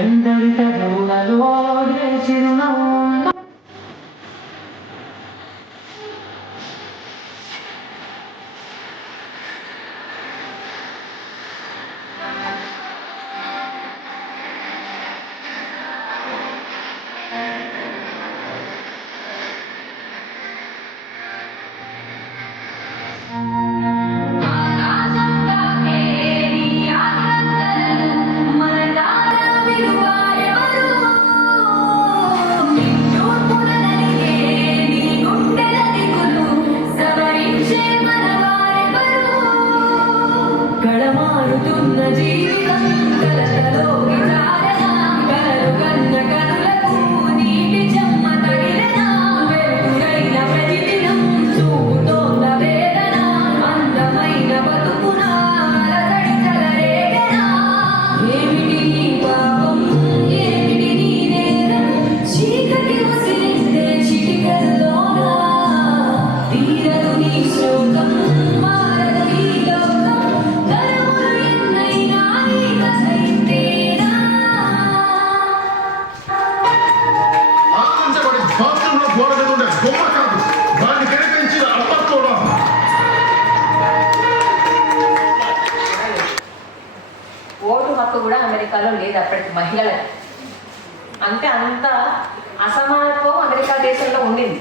ఎందరిత దూలలో చిరునవ్వు కూడా అమెరికాలో లేదు అప్పటికి మహిళలకి. అంటే అంత అసమానత్వం అమెరికా దేశంలో ఉండింది.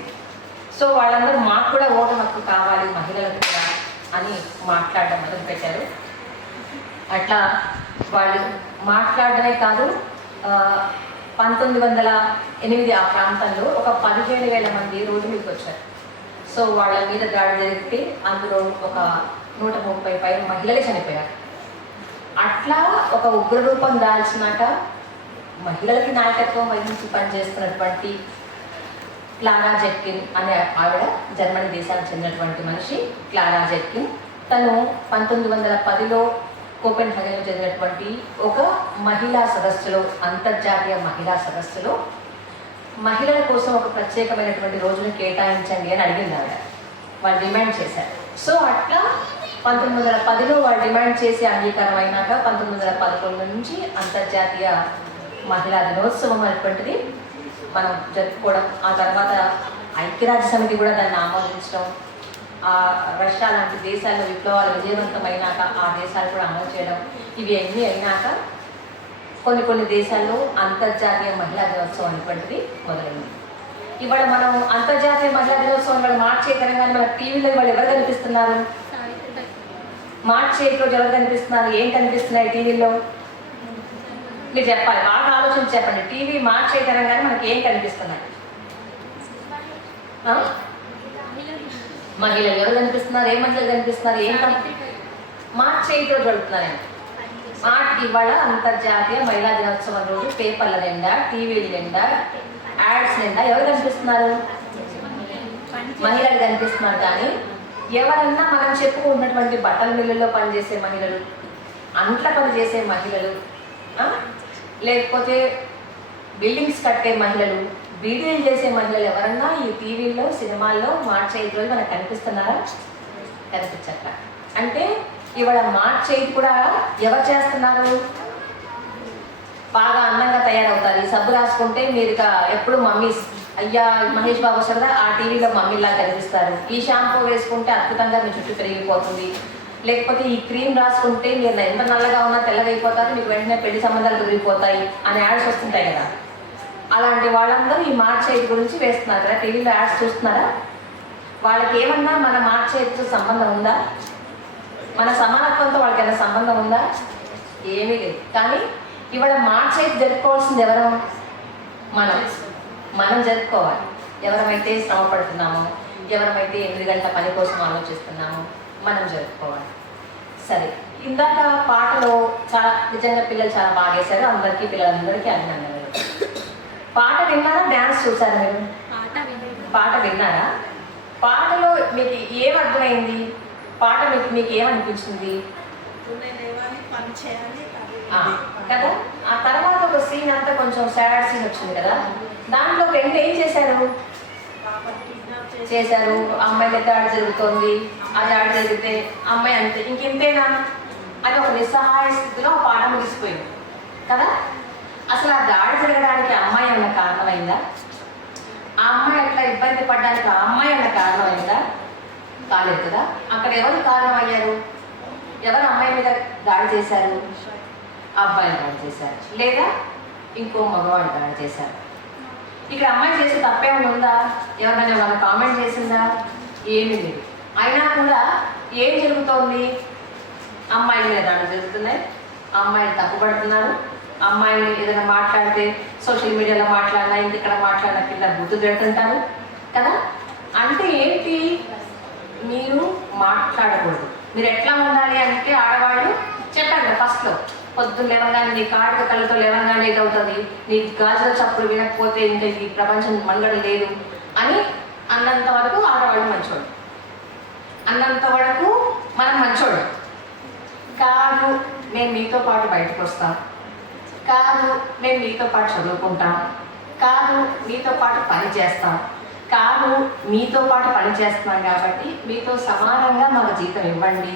సో వాళ్ళందరూ మాకు కూడా ఓటు హక్కు కావాలి మహిళలకు కూడా అని మాట్లాడడం మొదలుపెట్టారు. అట్లా వాళ్ళు మాట్లాడడమే కాదు, 1908 ఆ ప్రాంతంలో ఒక 17,000 మంది రోడ్డు మీదకి వచ్చారు. సో వాళ్ళ మీద దాడి జరిగితే అందులో ఒక 130 పైన మహిళలే చనిపోయారు. అట్లా ఒక ఉగ్రరూపం దాల్చినాక మహిళలకి నాయకత్వం వహించి పనిచేస్తున్నటువంటి క్లారా జెట్కిన్ అనే ఆవిడ, జర్మనీ దేశానికి చెందినటువంటి మనిషి క్లారా జెట్కిన్, తను 1910లో కోపెన్హెగన్లో జరిగినటువంటి ఒక మహిళా సదస్సులో, అంతర్జాతీయ మహిళా సదస్సులో మహిళల కోసం ఒక ప్రత్యేకమైనటువంటి రోజును కేటాయించండి అని అడిగింది ఆవిడ. వాళ్ళు డిమాండ్ చేశారు. సో అట్లా 1910లో వాళ్ళు డిమాండ్ చేసి అంగీకారం అయినాక 1911 నుంచి అంతర్జాతీయ మహిళా దినోత్సవం అనేటువంటిది మనం జరుపుకోవడం, ఆ తర్వాత ఐక్యరాజ్య సమితి కూడా దాన్ని ఆమోదించడం, రష్యా లాంటి దేశాల్లో విప్లవాలు విజయవంతమైనాక ఆ దేశాలు కూడా అమలు చేయడం, ఇవి అన్నీ అయినాక కొన్ని దేశాల్లో అంతర్జాతీయ మహిళా దినోత్సవం అనేటువంటిది మొదలైంది. ఇవాళ మనం అంతర్జాతీయ మహిళా దినోత్సవం వాళ్ళు మార్చి తెలంగాణ మన టీవీలో వాళ్ళు ఎవరు కనిపిస్తున్నారు? మార్చి 8 రోజు ఎవరు కనిపిస్తున్నారు? ఏం కనిపిస్తున్నాయి టీవీలో? మీరు చెప్పాలి, బాగా ఆలోచించి చెప్పండి. టీవీ మార్చి తెలంగాణ మనకి ఏం కనిపిస్తున్నాయి? మహిళలు ఎవరు కనిపిస్తున్నారు? ఏ మహిళలు కనిపిస్తున్నారు? ఏం మార్చి 8 రోజు జరుగుతున్నాయి. ఇవాళ అంతర్జాతీయ మహిళా దినోత్సవం రోజు పేపర్ల నిండా, టీవీల నిండా, యాడ్స్ నిండా ఎవరు కనిపిస్తున్నారు? మహిళలు కనిపిస్తున్నారు. కానీ ఎవరన్నా మనం చెప్పుకుంటున్నటువంటి బట్టల మిల్లుల్లో పనిచేసే మహిళలు, అంట్ల పని చేసే మహిళలు, లేకపోతే బిల్డింగ్స్ కట్టే మహిళలు, బీడీలు చేసే మహిళలు ఎవరన్నా ఈ టీవీల్లో సినిమాల్లో మార్చి 5 రోజులు మనకు కనిపిస్తున్నారా? కనిపించట్ల. అంటే ఇవాళ మార్చి 5 కూడా ఎవరు చేస్తున్నారు? బాగా అందంగా తయారవుతారు. ఈ సబ్బు రాసుకుంటే మీరు ఎప్పుడు మమ్మీస్, అయ్యా మహేష్ బాబు సరదా ఆ టీవీలో మమ్మీలా కనిపిస్తారు. ఈ షాంపూ వేసుకుంటే అద్భుతంగా మీ చుట్టూ పెరిగిపోతుంది. లేకపోతే ఈ క్రీమ్ రాసుకుంటే మీరు ఎంత నల్లగా ఉన్నా తెల్లగైపోతారు, మీకు వెంటనే పెళ్లి సంబంధాలు పెరిగిపోతాయి అని యాడ్స్ వస్తుంటాయి కదా. అలాంటి వాళ్ళందరూ ఈ మార్చి 5 గురించి వేస్తున్నారు కదా, టీవీలో యాడ్స్ చూస్తున్నారా? వాళ్ళకి ఏమన్నా మన మార్చి 5తో సంబంధం ఉందా? మన సమానత్వంతో వాళ్ళకి ఏమైనా సంబంధం ఉందా? ఏమీ లేదు. కానీ ఇవాళ మార్చి 5 జరుపుకోవాల్సింది ఎవరు? మనం జరుపుకోవాలి. ఎవరమైతే శ్రమ పడుతున్నామో, ఎవరమైతే 8 గంటల పని కోసం ఆలోచిస్తున్నామో మనం జరుపుకోవాలి. సరే, ఇందాక పాటలో చాలా నిజంగా పిల్లలు చాలా బాగా వేశారు. అందరికీ పిల్లలందరికీ అభినందనలు. పాట విన్నారా? డ్యాన్స్ చూసారా మీరు? పాట విన్నారా? పాటలో మీకు ఏం అర్థమైంది? పాట మీకు ఏమనిపించింది కదా? ఆ తర్వాత ఒక సీన్ అంతా కొంచెం సాడ్ సీన్ వచ్చింది కదా. దాంట్లో ఫ్రెండ్ ఏం చేశారు? అమ్మాయి మీద దాడి జరుగుతోంది, ఆ దాడి జరిగితే అమ్మాయి అంతే ఇంకెంతేనా అని ఒక నిస్సహాయ స్థితిలో ఆ పాట ముగిసిపోయింది కదా. అసలు ఆ దాడి జరగడానికి అమ్మాయి అన్న కారణమైందా? ఆ అమ్మాయి అట్లా ఇబ్బంది పడడానికి ఆ అమ్మాయి అన్న కారణమైందా? కాలేదు కదా. అక్కడ ఎవరు కారణమయ్యారు? ఎవరు అమ్మాయి మీద దాడి చేశారు? అబ్బాయిని దాడి చేశారు, లేదా ఇంకో మగవాళ్ళు దాడి చేశారు. ఇక్కడ అమ్మాయి చేసే తప్పేమైనా ఉందా? ఎవరైనా వాళ్ళ కామెంట్ చేసిందా? ఏమీ లేదు. అయినా కూడా ఏం జరుగుతోంది? అమ్మాయిల మీద దాడులు జరుగుతున్నాయి, అమ్మాయిలు తప్పుపడుతున్నారు. అమ్మాయిలు ఏదైనా మాట్లాడితే సోషల్ మీడియాలో మాట్లాడినా, ఇంటిక్కడ మాట్లాడినా కింద బుద్ధి పెడుతుంటారు కదా. అంటే ఏంటి? మీరు మాట్లాడకూడదు. మీరు ఎట్లా ఉండాలి అంటే ఆడవాళ్ళు చెప్పారు కదా ఫస్ట్లో, పొద్దున్న లేవగానే నీ కాడుక కళ్ళతో లేవగానే ఏదవుతుంది, నీ గాజుల చప్పుడు వినకపోతే ఇంకా ఈ ప్రపంచం మనుగడ లేదు అని అన్నంత వరకు ఆడవాళ్ళు మంచోడు, అన్నంత వరకు మనం మంచోడు కాదు. మేము మీతో పాటు బయటకు వస్తాం, కాదు మేము మీతో పాటు చదువుకుంటాం, కాదు మీతో పాటు పని చేస్తాం, కాదు మీతో పాటు పని చేస్తున్నాం కాబట్టి మీతో సమానంగా మాకు జీతం ఇవ్వండి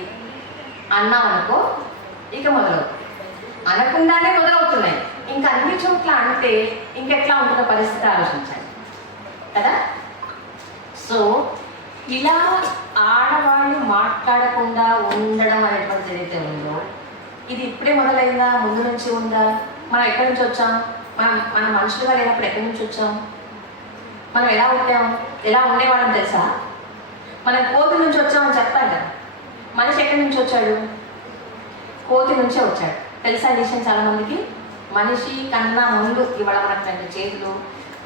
అన్నామనుకో, ఇక మొదలవుతుంది. అనకుండానే మొదలవుతున్నాయి. ఇంకా అన్ని చోట్ల అంటే ఇంకెట్లా ఉంటుందో పరిస్థితి ఆలోచించాలి కదా. సో ఇలా ఆడవాళ్ళు మాట్లాడకుండా ఉండడం అనేటువంటిది ఏదైతే ఉందో, ఇది ఇప్పుడే మొదలైందా? ముందు నుంచి ఉందా? మనం ఎక్కడి నుంచి వచ్చాం? మన మనుషులుగా లేనప్పుడు ఎక్కడి నుంచి వచ్చాం? మనం ఎలా ఉంటాం? ఎలా ఉండేవాళ్ళం తెలుసా? మనం కోతి నుంచి వచ్చామని చెప్తాం కదా. మనిషి ఎక్కడి నుంచి వచ్చాడు? కోతి నుంచే వచ్చాడు. తెలుసా ఈ విషయం చాలా మందికి? మనిషి కన్నా ముందు ఇవాళ మనకు 2 చేతులు,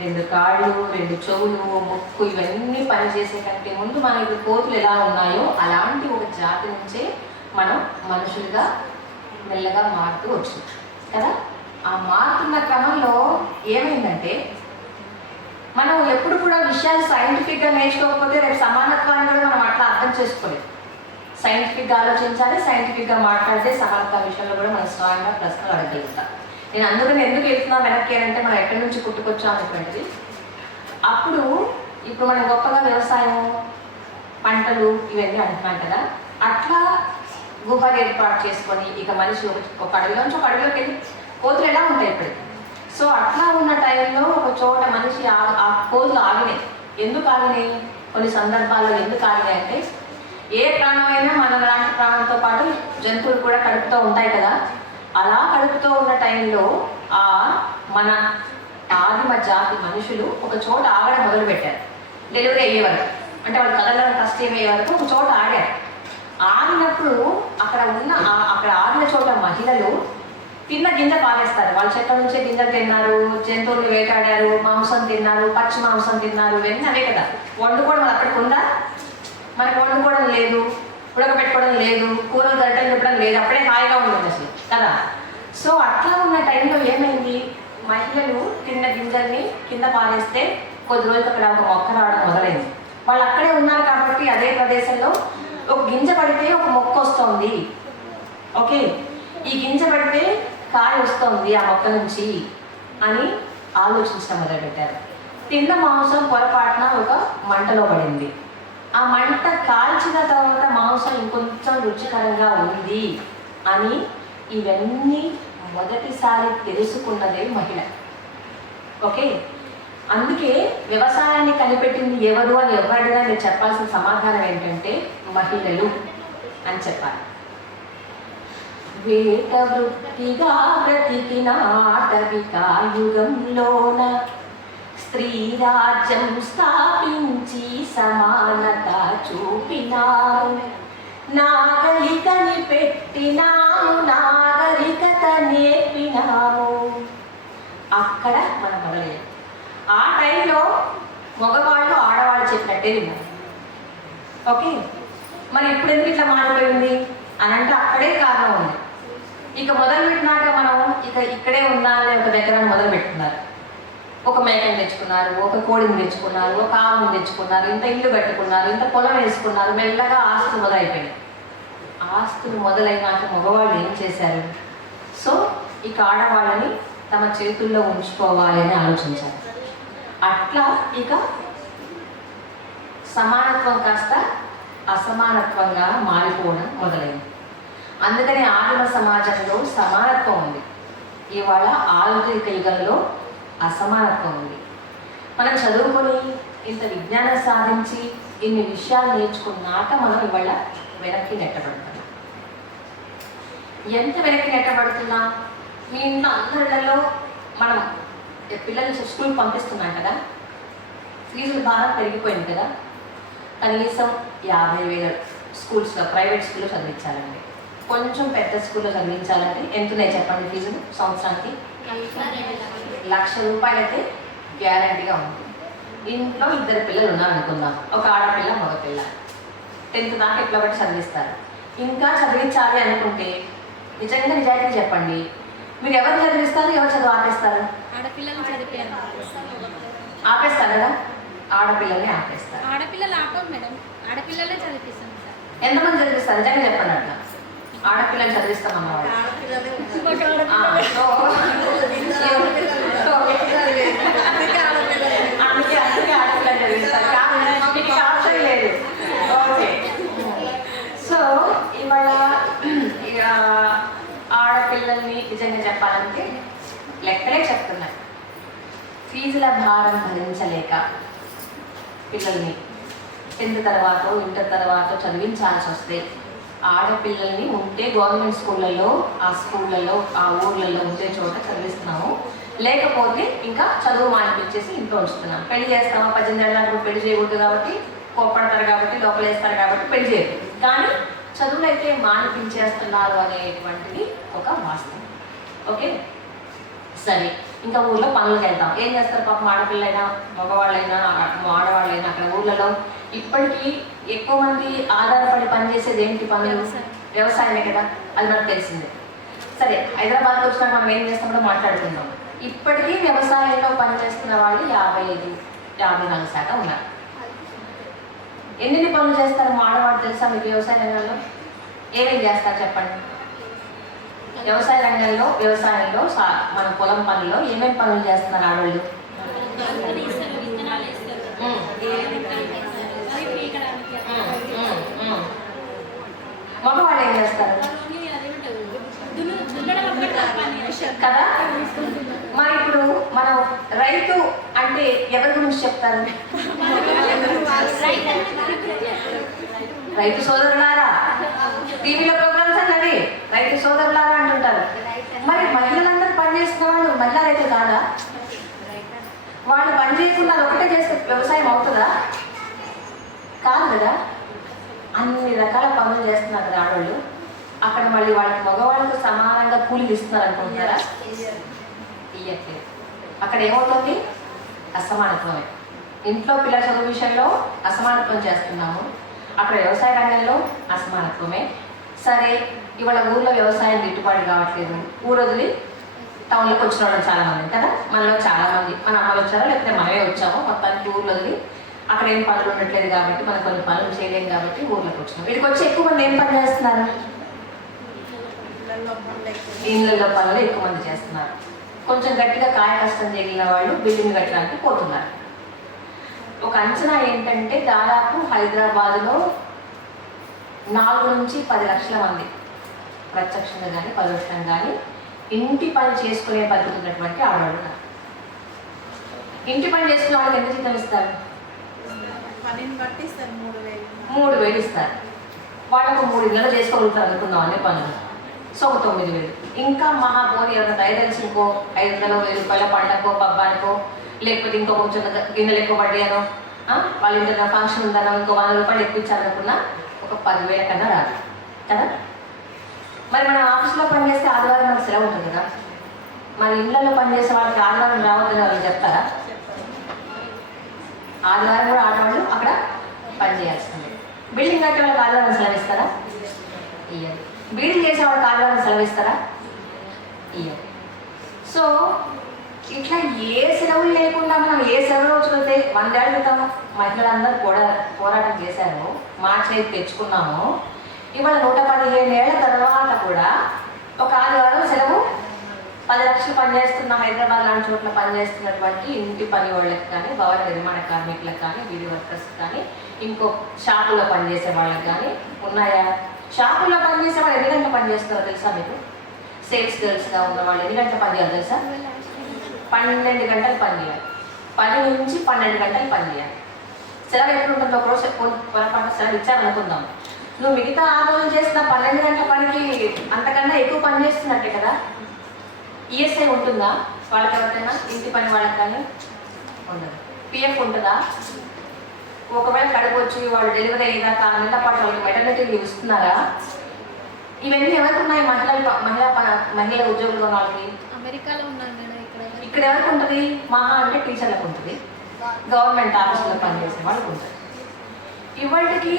2 కాళ్ళు, 2 చెవులు, ముక్కు ఇవన్నీ పనిచేసే కంటే ముందు మన ఇప్పుడు కోతులు ఎలా ఉన్నాయో అలాంటి ఒక జాతి నుంచే మనం మనుషులుగా మెల్లగా మారుతూ వచ్చింది కదా. ఆ మారుతున్న క్రమంలో ఏమైందంటే, మనం ఎప్పుడు కూడా విషయాలు సైంటిఫిక్గా నేర్చుకోకపోతే రేపు సమానత్వాన్ని కూడా మనం అట్లా అర్థం చేసుకోలేదు. సైంటిఫిక్గా ఆలోచించాలి, సైంటిఫిక్గా మాట్లాడితే సమానత్వ విషయంలో కూడా మనం స్ట్రాంగ్గా ప్రశ్నలు అడగలుగుతాం. నేను అందుకని ఎందుకు వెళ్తున్నాం వెనక్కి అంటే, మనం ఎక్కడి నుంచి పుట్టుకొచ్చాం అనేటువంటిది. అప్పుడు ఇప్పుడు మనం గొప్పగా వ్యవసాయం, పంటలు ఇవన్నీ అంటున్నాం కదా. అట్లా గుహలు ఏర్పాటు చేసుకొని ఇక మనిషి ఒక అడవిలోంచి ఒక అడవిలోకి వెళ్ళి, కోతులు ఎలా ఉంటాయి ఇప్పటికి. సో అట్లా ఉన్న టైంలో ఒక చోట మనిషి ఆ కోతులు ఆగినాయి. ఎందుకు ఆగినాయి? కొన్ని సందర్భాల్లో ఎందుకు ఆగినాయి అంటే, ఏ ప్రాణమైనా మన లాంటి ప్రాణంతో పాటు జంతువులు కూడా కడుపుతూ ఉంటాయి కదా. అలా కడుపుతూ ఉన్న టైంలో మన ఆదిమ జాతి మనుషులు ఒక చోట ఆగడం మొదలుపెట్టారు. డెలివరీ అయ్యే వరకు, అంటే వాళ్ళు కదలడం కష్టం అయ్యే వరకు ఒక చోట ఆగారు. ఆగినప్పుడు అక్కడ ఆగిన చోట మహిళలు తిన్న గింజ పారేస్తారు. వాళ్ళ చెట్ల నుంచే గింజలు తిన్నారు, జంతువులు వేటాడారు, మాంసం తిన్నారు, పచ్చి మాంసం తిన్నారు, ఇవన్నీ అవే కదా. వండుకోవడం అక్కడికి ఉందా? మనకు వండుకోవడం లేదు, ఉడకబెట్టుకోవడం లేదు, కూరలు గడ్డలు తిప్పడం లేదు, అప్పుడే హాయిగా ఉంటుంది అసలు కదా. సో అట్లా ఉన్న టైంలో ఏమైంది? మహిళలు తిన్న గింజల్ని కింద పారేస్తే కొద్ది రోజులు అక్కడ ఒక మొక్క రావడం మొదలైంది. వాళ్ళు అక్కడే ఉన్నారు కాబట్టి అదే ప్రదేశంలో ఒక గింజ పడితే ఒక మొక్క వస్తుంది. ఓకే, ఈ గింజ పడితే కాయ వస్తుంది ఆ మొక్క నుంచి అని ఆలోచించడం మొదలుపెట్టారు. తిన్న మాంసం పొరపాటున ఒక మంటలో పడింది. ఆ మంట కాల్చిన తర్వాత మాంసం ఇంకొంచెం రుచికరంగా ఉంది అని ఇవన్నీ మొదటిసారి తెలుసుకున్నదే మహిళ. ఓకే, అందుకే వ్యవసాయాన్ని కనిపెట్టింది ఎవరు అని ఎవరిగా మీరు చెప్పాల్సిన సమాధానం ఏంటంటే మహిళలు అని చెప్పాలి. వేట వృత్తిగా బ్రతికిన ఆటవికా యుగంలోన స్త్రీ రాజ్యం స్థాపించి సమానత చూపినాము. నాగరికని పెట్టినాము, నాగరికత నేర్పినాము. అక్కడ మనం మొదలయ్యాం. ఆ టైంలో మగవాళ్ళు ఆడవాళ్ళు చెప్పినట్టే విన్నారు. ఓకే, మరి ఇప్పుడు ఎందుకు ఇట్లా మారిపోయింది అని అంటే అక్కడే కారణం ఉంది. ఇక మొదలుపెట్టినాక మనం ఇక్కడే ఉండాలని ఒక దగ్గర మొదలు పెట్టుకున్నారు. ఒక మేకను తెచ్చుకున్నారు, ఒక కోడిని తెచ్చుకున్నారు, ఒక ఆవుని తెచ్చుకున్నారు, ఇంత ఇల్లు కట్టుకున్నారు, ఇంత పొలం వేసుకున్నారు. మెల్లగా ఆస్తులు మొదలైపోయినాయి. ఆస్తులు మొదలైనాక మగవాళ్ళు ఏం చేశారు? సో ఇక ఆడవాళ్ళని తమ చేతుల్లో ఉంచుకోవాలి అని ఆలోచించారు. అట్లా ఇక సమానత్వం కాస్త అసమానత్వంగా మారిపోవడం మొదలైంది. అందుకని ఆదిమ సమాజంలో సమానత్వం ఉంది. ఇవాళ ఆధునిక యుగంలో అసమానత్వం ఉంది. మనం చదువుకొని ఇంత విజ్ఞానం సాధించి ఇన్ని విషయాలు నేర్చుకున్నాక మనం ఇవాళ వెనక్కి నెట్టబడుతున్నాం. ఎంత వెనక్కి నెట్టబడుతున్నాం? మీ ఇంట్లో అందరిలో మనం పిల్లల్ని స్కూల్ పంపిస్తున్నాం కదా, ఫీజులు బాగా పెరిగిపోయింది కదా. కనీసం 50,000 స్కూల్స్లో, ప్రైవేట్ స్కూల్లో చదివించాలండి. కొంచెం పెద్ద స్కూల్లో చదివించాలంటే ఎంతున్నాయి చెప్పండి ఫీజులు సంవత్సరానికి? 1,00,000 రూపాయలు అయితే గ్యారంటీగా ఉంది. ఇంట్లో 2 పిల్లలు ఉన్నారనుకుందాం, ఒక ఆడపిల్ల మగపిల్ల. 10th దాకా ఎట్లా బట్టి చదివిస్తారు. ఇంకా చదివించాలి అనుకుంటే నిజాయితీ చెప్పండి, మీరు ఎవరు చదివిస్తారు, ఎవరు చదువు ఆపేస్తారు? ఆపేస్తారు కదా, ఆడపిల్లల్ని ఆపేస్తారు. ఆడపిల్లలు ఆపం మేడం, ఆడపిల్లలే చదివిస్తాం. ఎంతమంది చదివిస్తారు నిజంగా చెప్పండి? అట్లా ఆడపిల్లలు చదివిస్తామన్న వాళ్ళు అందుకే ఆడపిల్లలు చదివిస్తారు. మీకు ఆప్షన్ లేదు. ఓకే, సో ఇవాళ ఆడపిల్లల్ని నిజంగా చెప్పాలంటే లెక్కలే చెప్తున్నాయి. ఫీజుల భారం భరించలేక పిల్లల్ని 10th తర్వాత, ఇంటర్ తర్వాత చదివించాల్సి వస్తే ఆడపిల్లల్ని ఉంటే గవర్నమెంట్ స్కూళ్ళల్లో, ఆ స్కూళ్ళల్లో, ఆ ఊర్లలో ఉండే చోట చదివిస్తున్నాము. లేకపోతే ఇంకా చదువు మానిపించేసి ఇంట్లో ఉంచుతున్నాం. పెళ్లి చేస్తామా? 18 ఏళ్ళప్పుడు పెళ్లి చేయకూడదు కాబట్టి, కోప్పడతారు కాబట్టి, లోపలేస్తారు కాబట్టి పెళ్లి చేయరు. కానీ చదువులు అయితే మానిపించేస్తున్నారు అనేటువంటిది ఒక వాస్తవం. ఓకే, సరే. ఇంకా ఊళ్ళో పనులకు వెళ్తాం. ఏం చేస్తారు పాపం? ఆడపిల్లైనా మగవాళ్ళైనా ఆడవాళ్ళైనా అక్కడ ఊళ్ళలో ఇప్పటికీ ఎక్కువ మంది ఆధారపడి పనిచేసేది ఏంటి? పనులు వ్యవసాయమే కదా, అది మనకు తెలిసిందే. సరే, హైదరాబాద్కి వచ్చినాక మనం ఏం చేస్తామో మాట్లాడుకుందాం. ఇప్పటికీ వ్యవసాయంలో పనిచేస్తున్న వాళ్ళు 55-54% ఉన్నారు. ఎన్ని పనులు చేస్తారు ఆడవాళ్ళు తెలుసా మీకు? వ్యవసాయ రంగంలో ఏమేమి చేస్తారు చెప్పండి? వ్యవసాయంలో మన పొలం పనుల్లో ఏమేమి పనులు చేస్తున్నారు ఆడవాళ్ళు? మగవాళ్ళు ఏం చేస్తారు కదా? మరి ఇప్పుడు మనం రైతు అంటే ఎవరి గురించి చెప్తారు? రైతు సోదరులారా, టీవీలో ప్రోగ్రామ్స్ అన్నది రైతు సోదరులారా అంటుంటారు. మరి మహిళలందరూ పనిచేస్తున్న వాళ్ళు మహిళా రైతు కాదా? వాళ్ళు పని చేయకుండా ఒకటే చేస్తే వ్యవసాయం అవుతుందా? కాదు కదా. అన్ని రకాల పనులు చేస్తున్నారు కదా ఆడవాళ్ళు. అక్కడ మళ్ళీ వాళ్ళకి మగవాళ్ళకు సమానంగా కూలీలు ఇస్తున్నారు అనుకుంటున్నారా? ఇయ్యట్లేదు. అక్కడ ఏమవుతుంది? అసమానత్వమే. ఇంట్లో పిల్లల చదువు విషయంలో అసమానత్వం చేస్తున్నాము, అక్కడ వ్యవసాయ రంగంలో అసమానత్వమే. సరే, ఇవాళ ఊర్లో వ్యవసాయం గిట్టుబాటు కావట్లేదు, ఊరు వదిలి టౌన్లోకి వచ్చిన వాళ్ళు చాలామంది కదా. మనలో చాలామంది మన అమ్మలు వచ్చారో లేకపోతే మనమే వచ్చామో, మొత్తానికి ఊర్లో వదిలి అక్కడ ఏం పనులు ఉండట్లేదు కాబట్టి, మనం కొన్ని పనులు చేయలేము కాబట్టి ఊర్లోకి వచ్చినాం. వీటికి వచ్చి ఎక్కువ మంది ఏం పని చేస్తున్నారు? ఇళ్ళల్లో పనులు ఎక్కువ మంది చేస్తున్నారు. కొంచెం గట్టిగా కాయ కష్టం జరిగిన వాళ్ళు బిల్డింగ్ కట్టడానికి పోతున్నారు. ఒక అంచనా ఏంటంటే దాదాపు హైదరాబాద్లో 4 నుంచి 10 లక్షల మంది ప్రత్యక్షంగా కానీ పరోక్షంగా కానీ ఇంటి పని చేసుకునే పద్ధతి ఉన్నటువంటి ఆడవాళ్ళు ఉన్నారు. ఇంటి పని చేసుకునే వాళ్ళకి ఎంత జీతం ఇస్తారు? 3,000 ఇస్తారు. వాళ్ళకు 3 నెలలు చేసుకోగలుగుతారు అనుకుందాం అనే పనులు. సో 9,000. ఇంకా మహాబోని ఎవరైనా దయదలిసి ఇంకో 500 1,000 రూపాయల పండగకో పబ్బానికో లేకపోతే ఇంకో కొంచెం గిన్నెలు ఎక్కువ పడ్డాయనో వాళ్ళ ఇంట్లో ఫంక్షన్ ఉందనో ఇంకో 100 రూపాయలు ఎక్కువ ఇచ్చారనుకున్నా ఒక 10,000 కన్నా రాదు కదా. మరి మన ఆఫీస్లో పనిచేస్తే ఆదివారం మనకు సెలవు ఉంటుంది కదా. మరి ఇళ్ళల్లో పనిచేసే వాళ్ళకి ఆదివారం రావద్దని వాళ్ళు చెప్తారా? ఆదివారం కూడా ఆడవాళ్ళు అక్కడ పనిచేయాల్సిందే. బిల్డింగ్ కట్టే వాళ్ళకి ఆదివారం సెలవిస్తారా? ఇయ్యదు. బీడీలు చేసే వాళ్ళకి ఆదివారం సెలవిస్తారా? ఇయ్యదు. సో ఇట్లా ఏ సెలవులు లేకుండా మనం ఏ సెలవు రోజులైతే 100 ఏళ్ల క్రితం మహిళలందరూ పోరాటం చేశారు, మార్చి అయితే తెచ్చుకున్నాము. ఇవాళ 115 ఏళ్ల తర్వాత కూడా ఒక ఆదివారం సెలవు 10 లక్షలు పనిచేస్తున్న హైదరాబాద్ లాంటి చోట్ల పనిచేస్తున్నటువంటి ఇంటి పని వాళ్ళకి కానీ భవన నిర్మాణ కార్మికులకు కానీ వీడి వర్కర్స్ కానీ ఇంకో షాపుల్లో పనిచేసే వాళ్ళకి కానీ ఉన్నాయా? షాపుల్లో పనిచేసే వాళ్ళు ఎన్ని గంటలు పనిచేస్తారో తెలుసా మీకు? సేల్స్ గర్ల్స్గా ఉన్న వాళ్ళు ఎన్ని గంటలు పనిచేయాలి తెలుసా? 12 గంటలు పనిచేయాలి. 10 నుంచి 12 గంటలు పనిచేయాలి. సెలవు ఎప్పుడు ఉంటుందో ఒకరోజు పొరపాటు సెలవు ఇచ్చారనుకుందాం. నువ్వు మిగతా 6 రోజులు చేసిన 12 గంటల పనికి అంతకన్నా ఎక్కువ పని చేస్తున్నట్టే కదా. ఈఎస్ఐ ఉంటుందా వాళ్ళకి? ఎవరికైనా ఇంటి పని వాళ్ళకి కానీ ఉండదు. పిఎఫ్ ఉంటుందా? ఒకవేళ కడుపొచ్చి వాళ్ళు డెలివరీ అయ్యేదాకా 6 నెలల పాటు వాళ్ళకి మెటర్నిటీ లీవ్ ఇస్తున్నారా? ఇవన్నీ ఎవరికి ఉన్నాయి? మహిళల ఉద్యోగులు ఉన్న వాళ్ళకి. అమెరికాలో ఉన్నారు. ఇక్కడ ఎవరికి ఉంటుంది? మహా అంటే టీచర్లకు ఉంటుంది, గవర్నమెంట్ ఆఫీసులో పనిచేసే వాళ్ళకి ఉంటుంది. ఇవాటికి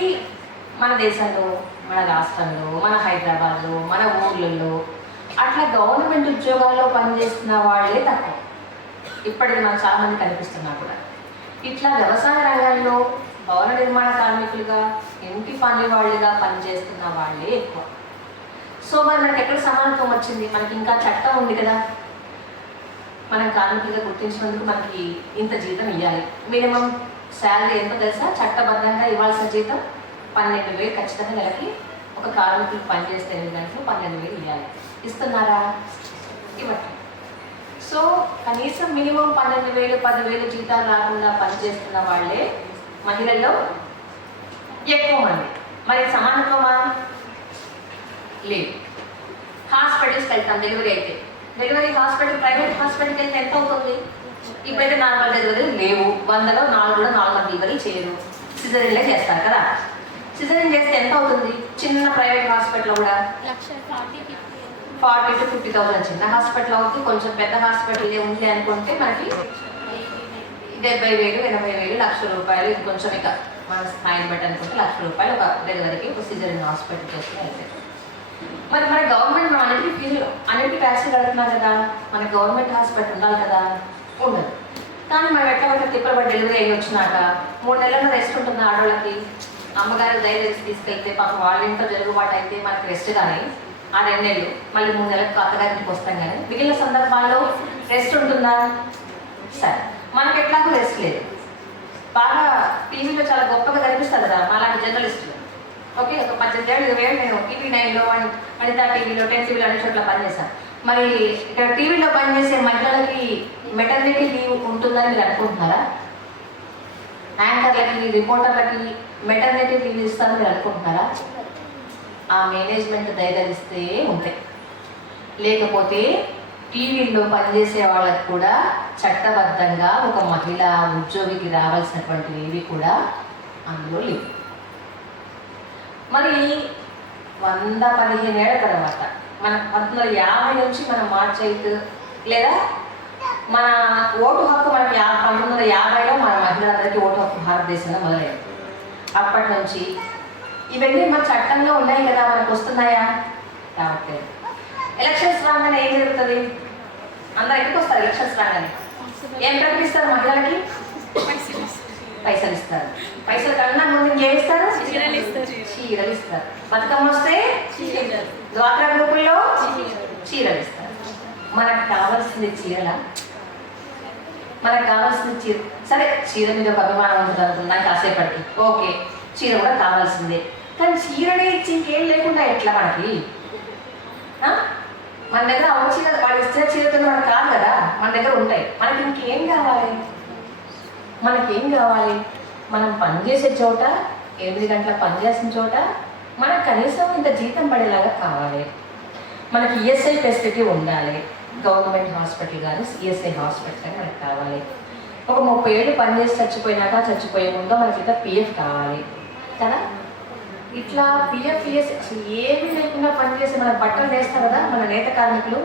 మన దేశంలో, మన రాష్ట్రంలో, మన హైదరాబాద్లో, మన ఊర్లలో అట్లా గవర్నమెంట్ ఉద్యోగాల్లో పనిచేస్తున్న వాళ్ళే తక్కువ. ఇప్పటికి నాకు చాలామంది కనిపిస్తున్నా కూడా. ఇట్లా వ్యవసాయ రంగంలో భవన నిర్మాణ కార్మికులుగా ఇంటి పని వాళ్ళుగా పనిచేస్తున్న వాళ్ళే ఎక్కువ. సో మరి మనకి ఎక్కడ సమానత్వం వచ్చింది? మనకి ఇంకా చట్టం ఉంది కదా. మనం కార్మికులుగా గుర్తించినందుకు మనకి ఇంత జీతం ఇవ్వాలి. మినిమం శాలరీ ఎంతో తెలుసా? చట్టబద్ధంగా ఇవ్వాల్సిన జీతం 12,000 ఖచ్చితంగా నెలకి. ఒక కార్మికులు పనిచేస్తే 8 గంటలు 12,000 ఇవ్వాలి. ఇస్తున్నారా? ఇవ్వట్లేదు. సో కనీసం మినిమం 12,000 10,000 జీతాలు రాకుండా పనిచేస్తున్న వాళ్ళే మహిళల్లో ఎక్కువ మంది. మరి సమానత్వమా? లేదు. హాస్పిటల్స్కి వెళ్తాం డెలివరీ అయితే. డెలివరీ హాస్పిటల్, ప్రైవేట్ హాస్పిటల్కి వెళ్తే ఎంత అవుతుంది? ఇప్పుడైతే నార్మల్ డెలివరీలు లేవు. 100లో 4 నార్మల్ డెలివరీ చేయరు, సిజరీన్లే చేస్తారు కదా. సిజరీన్ చేస్తే ఎంత అవుతుంది? చిన్న ప్రైవేట్ హాస్పిటల్ కూడా 40,000 to 50,000 చిన్న హాస్పిటల్ అవుతుంది. కొంచెం పెద్ద హాస్పిటల్ ఉంది అనుకుంటే మనకి 70,000 80,000 1,00,000 రూపాయలు. ఇది కొంచెం ఇక మన స్థాయిని బట్టి అనుకుంటే 1,00,000 రూపాయలు ఒక డెలివరీకి ఒక సిజరీన్ హాస్పిటల్ చేసుకుని వెళ్తాయి. మరి మన గవర్నమెంట్ మనం అన్నిటికీ ట్యాక్స్లు కడుతున్నాం కదా. మన గవర్నమెంట్ హాస్పిటల్ ఉండాలి కదా. ఉండదు. కానీ మనం ఎట్లా తిప్పలబడి డెలివరీ అయ్యి వచ్చినాక 3 నెలల్లో రెస్ట్ ఉంటుంది ఆడవాళ్ళకి. అమ్మగారు దయచేసి తీసుకెళ్తే పాపం వాళ్ళ ఇంట్లో జరుగుబాటు అయితే మనకి రెస్ట్. కానీ ఆ 2 నెలలు మళ్ళీ 3 నెలలకు అత్తగారికి వస్తాం. కానీ మిగిలిన సందర్భాల్లో రెస్ట్ ఉంటుందా? సరే, మనకి ఎట్లాగో రెస్ట్ లేదు. బాగా టీవీలో చాలా గొప్పగా కనిపిస్తుంది కదా అలాంటి జర్నలిస్టులు. ఓకే, ఒక 18 ఏళ్ళు 20 ఏళ్ళు నేను TV9లో వనితా టీవీలో 10 టీవీలో అన్ని చోట్ల పనిచేశాను. మరి ఇక్కడ టీవీలో పనిచేసే మహిళలకి మెటర్నిటీ లీవ్ ఉంటుందని మీరు అనుకుంటున్నారా? యాంకర్లకి, రిపోర్టర్లకి మెటర్నిటీ లీవ్ ఇస్తారని మీరు అనుకుంటున్నారా? ఆ మేనేజ్మెంట్ దయదలిస్తే ఉంటాయి. లేకపోతే టీవీల్లో పనిచేసే వాళ్ళకి కూడా చట్టబద్ధంగా ఒక మహిళ ఉద్యోగికి రావాల్సినటువంటివి ఏవి కూడా అందులో లేవు. మరి 115 ఏళ్ల తర్వాత మన 1950 నుంచి మన మార్చి 8 లేదా మన ఓటు హక్కు మనకి 1950లో మన మహిళలందరికీ ఓటు హక్కు భారతదేశంలో మొదలైంది. అప్పటి నుంచి ఇవన్నీ మన చట్టంలో ఉన్నాయి కదా, మనకు వస్తున్నాయా? రావట్లేదు. ఎలక్షన్స్ రాగానే ఏం జరుగుతుంది? అందరు ఎక్కడికి వస్తారు? ఎలక్షన్స్ రాగానే ఏం ప్రకటిస్తారు? మహిళలకి పైసలు ఇస్తారు. పైసలు కన్నా ముందు ఇంకేమిస్తారు? చీరలు ఇస్తారు. బతుకమ్మ వస్తే చీరలు. డ్వాక్రా గ్రూపుల్లో చీరలు ఇస్తారు. మనకు కావాల్సింది చీరల, మనకు కావాల్సింది చీర. సరే, చీర మీద ఒక అభిమానం ఉంటుంది అనుకున్నాను కాసేపటికి, ఓకే, చీర కూడా కావాల్సిందే. కానీ చీరనే ఇచ్చి ఇంకేం లేకుండా ఎట్లా మనకి? మన దగ్గర అవును చీర వాడు ఇచ్చిన చీరతో మనకు కాదు కదా, మన దగ్గర ఉంటాయి. మనకి ఇంకేం కావాలి? మనకేం కావాలి? మనం పనిచేసే చోట 8 గంటల పనిచేసిన చోట మనకు కనీసం ఇంత జీతం పడేలాగా కావాలి. మనకి ఈఎస్ఐ ఫెసిలిటీ ఉండాలి. గవర్నమెంట్ హాస్పిటల్ కానీ ఈఎస్ఐ హాస్పిటల్ కానీ మనకు కావాలి. ఒక 30 ఏళ్ళు పనిచేసి చచ్చిపోయే ముందు మనకి ఇట్లా పిఎఫ్ కావాలి కదా. ఇట్లా పిఎఫ్ ఈఎస్ఐ అసలు ఏమీ లేకుండా పనిచేసి మన బట్టలు వేస్తారు కదా మన నేత కార్మికులు.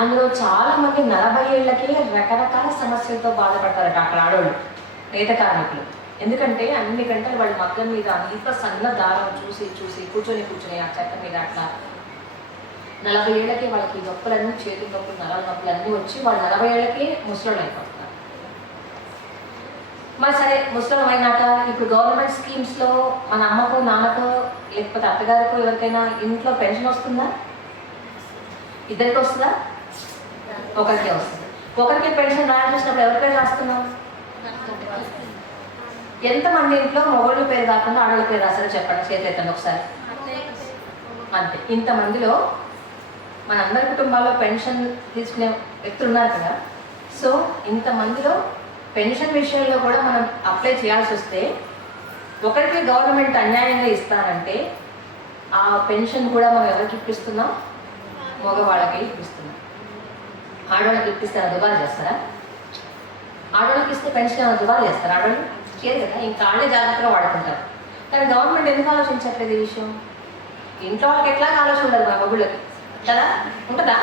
అందులో చాలామంది 40 ఏళ్ళకి రకరకాల సమస్యలతో బాధపడతారట అక్కడ ఆడవాళ్ళు నేత కార్మికులు. ఎందుకంటే అన్ని గంటలు వాళ్ళ మగ్గం మీద అంత సన్న దారం చూసి కూర్చొని ఆ చెత్త మీద అట్లా 40 ఏళ్ళకి వాళ్ళకి నొప్పులన్నీ, చేతుల నొప్పులు, నరాల నొప్పులు అన్నీ వచ్చి వాళ్ళు 40 ఏళ్ళకి ముసలోళ్ళు అయిపోతున్నారు. మరి సరే, ముసలం అయినాక ఇప్పుడు గవర్నమెంట్ స్కీమ్స్లో మన అమ్మకో నాన్నకో లేకపోతే అత్తగారికో ఎవరికైనా ఇంట్లో పెన్షన్ వస్తుందా? ఇద్దరికి వస్తుందా? ఒకరికే వస్తుంది. ఒకరికి పెన్షన్ రాయాల్సినప్పుడు ఎవరికైనా రాస్తున్నాం? ఎంతమంది ఇంట్లో మొగోళ్ళ పేరు కాకుండా ఆడవాళ్ళ పేరు రాస్తారో చెప్పండి, చేతి ఎత్తండి ఒకసారి. అంతే. ఇంతమందిలో మన అందరి కుటుంబాల్లో పెన్షన్ తీసుకునే వ్యక్తులు ఉన్నారు కదా. సో ఇంతమందిలో పెన్షన్ విషయంలో కూడా మనం అప్లై చేయాల్సి వస్తే ఒకరికి గవర్నమెంట్ అన్యాయంగా ఇస్తారంటే ఆ పెన్షన్ కూడా మనం ఎవరికి ఇప్పిస్తున్నాం? మగవాళ్ళకి ఇప్పిస్తున్నాం. ఆడవాళ్ళకి ఇప్పిస్తే దుబారా చేస్తారా? ఆడవాళ్ళకి ఇస్తే పెన్షన్ ఏమైనా దుబారా చేస్తారా? ఆడవాళ్ళు చేయరు కదా, ఇంకా ఆడే జాగ్రత్తగా వాడుకుంటారు. కానీ గవర్నమెంట్ ఎందుకు ఆలోచించట్లేదు ఈ విషయం? ఇంట్లో వాళ్ళకి ఎట్లా ఆలోచన ఉండదు మా మగుళ్ళకి కదా, ఉంటుందా?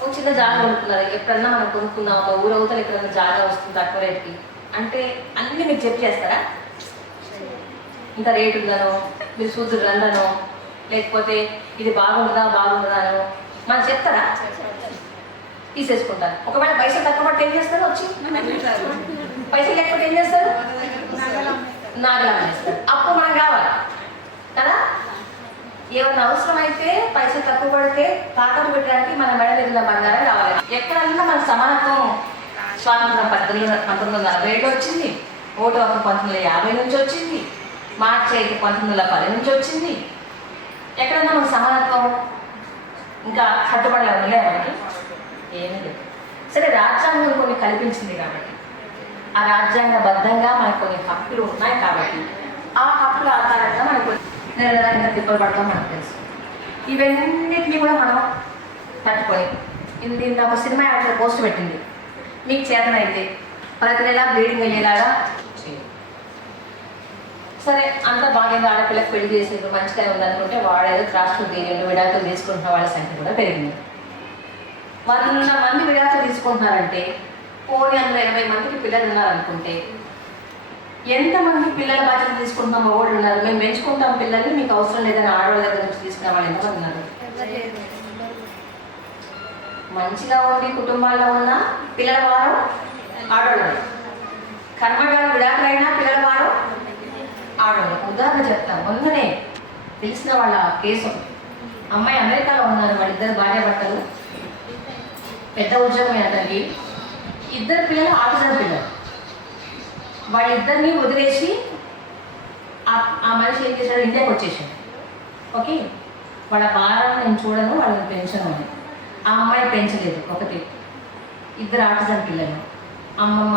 ఒక చిన్న జాగా కొనుక్కున్నారు, ఎప్పుడన్నా మనం కొనుక్కున్నాం, ఒక ఊరు అవతల ఎక్కడన్నా జాగా వస్తుంది తక్కువ రేటుకి అంటే అన్నీ మీకు చెప్పి చేస్తారా? ఇంత రేటు ఉందనో, మీరు సూదులు రందనో, లేకపోతే ఇది బాగుంటుందా అనో మనం చెప్తారా? తీసేసుకుంటారు. ఒకవేళ పైసలు తక్కువ పడితే ఏం చేస్తారు? వచ్చి పైసలు లేకపోతే ఏం చేస్తారు? నాగలా చేస్తారు. అప్పుడు మనం కావాలి కదా. ఏమన్నా అవసరమైతే పైసలు తక్కువ పడితే తాకట్టు పెట్టడానికి మన మెడ మీద బంగారం కావాలి. ఎక్కడన్నా మన సమానత్వం స్వాతంత్రం 1947 వచ్చింది, ఓటు హక్కు 1950 నుంచి వచ్చింది, మార్చి 5 1910 నుంచి వచ్చింది. ఎక్కడన్నా మనకు సమానత్వం ఇంకా కట్టుబడులు ఉన్నాయా మనకి? ఏమీ లేదు. సరే, రాజ్యాంగం కొన్ని కల్పించింది కాబట్టి, ఆ రాజ్యాంగబద్ధంగా మనకు కొన్ని హక్కులు ఉన్నాయి కాబట్టి ఆ హక్కుల ఆధారంగా మనకు నెలదాకా తిప్పలు పడతాం మనకు తెలుసు. ఇవన్నిటినీ కూడా మనం తట్టుకొని ఇంత ఒక సినిమా యాక్టర్ పోస్ట్ పెట్టింది, మీకు చేతనైతే ప్రతి నెల బ్లీడింగ్ అయ్యేలాగా చేయాలి. సరే, అంత బాగా ఆడపిల్లకి పెళ్లి చేసేది మంచిగా ఉందనుకుంటే వాడేదో రాష్ట్ర ధీర్యంలో విడాకులు తీసుకుంటున్న వాళ్ళ సంఖ్య కూడా పెరిగింది. 100 మంది విడాకులు తీసుకుంటున్నారంటే పోనీ అందులో 80 మందికి పిల్లలు ఉన్నారనుకుంటే ఎంతమంది పిల్లల బాధ్యత తీసుకుంటున్నాం? మగవాళ్ళు ఉన్నారు, మేము పెంచుకుంటాం పిల్లల్ని, మీకు అవసరం లేదని ఆడవాళ్ళ దగ్గర నుంచి తీసుకున్న వాళ్ళు ఎంతమంది ఉన్నారు? మంచిగా ఉండి కుటుంబాల్లో ఉన్న పిల్లల వారు ఆడవాళ్ళు, కర్మగారు విడాకులైనా పిల్లల వారు ఆడవాళ్ళు. ఉదాహరణ చెప్తాను, మొన్ననే తెలిసిన వాళ్ళ కేసు. అమ్మాయి అమెరికాలో ఉన్నారు, వాళ్ళిద్దరు భార్యాభర్తలు, పెద్ద ఉద్యోగం అతనికి, 2 పిల్లలు ఆటిజం పిల్లలు. వాళ్ళిద్దరినీ వదిలేసి ఆ మనిషి ఏం చేశాడు? ఇండియాకి వచ్చేసాడు. ఓకే, వాళ్ళ భారాన్ని నేను చూడను, వాళ్ళని పెంచను అని. ఆ అమ్మాయి పెంచలేదు. ఒకటి 2 ఆటిజం పిల్లలు, అమ్మమ్మ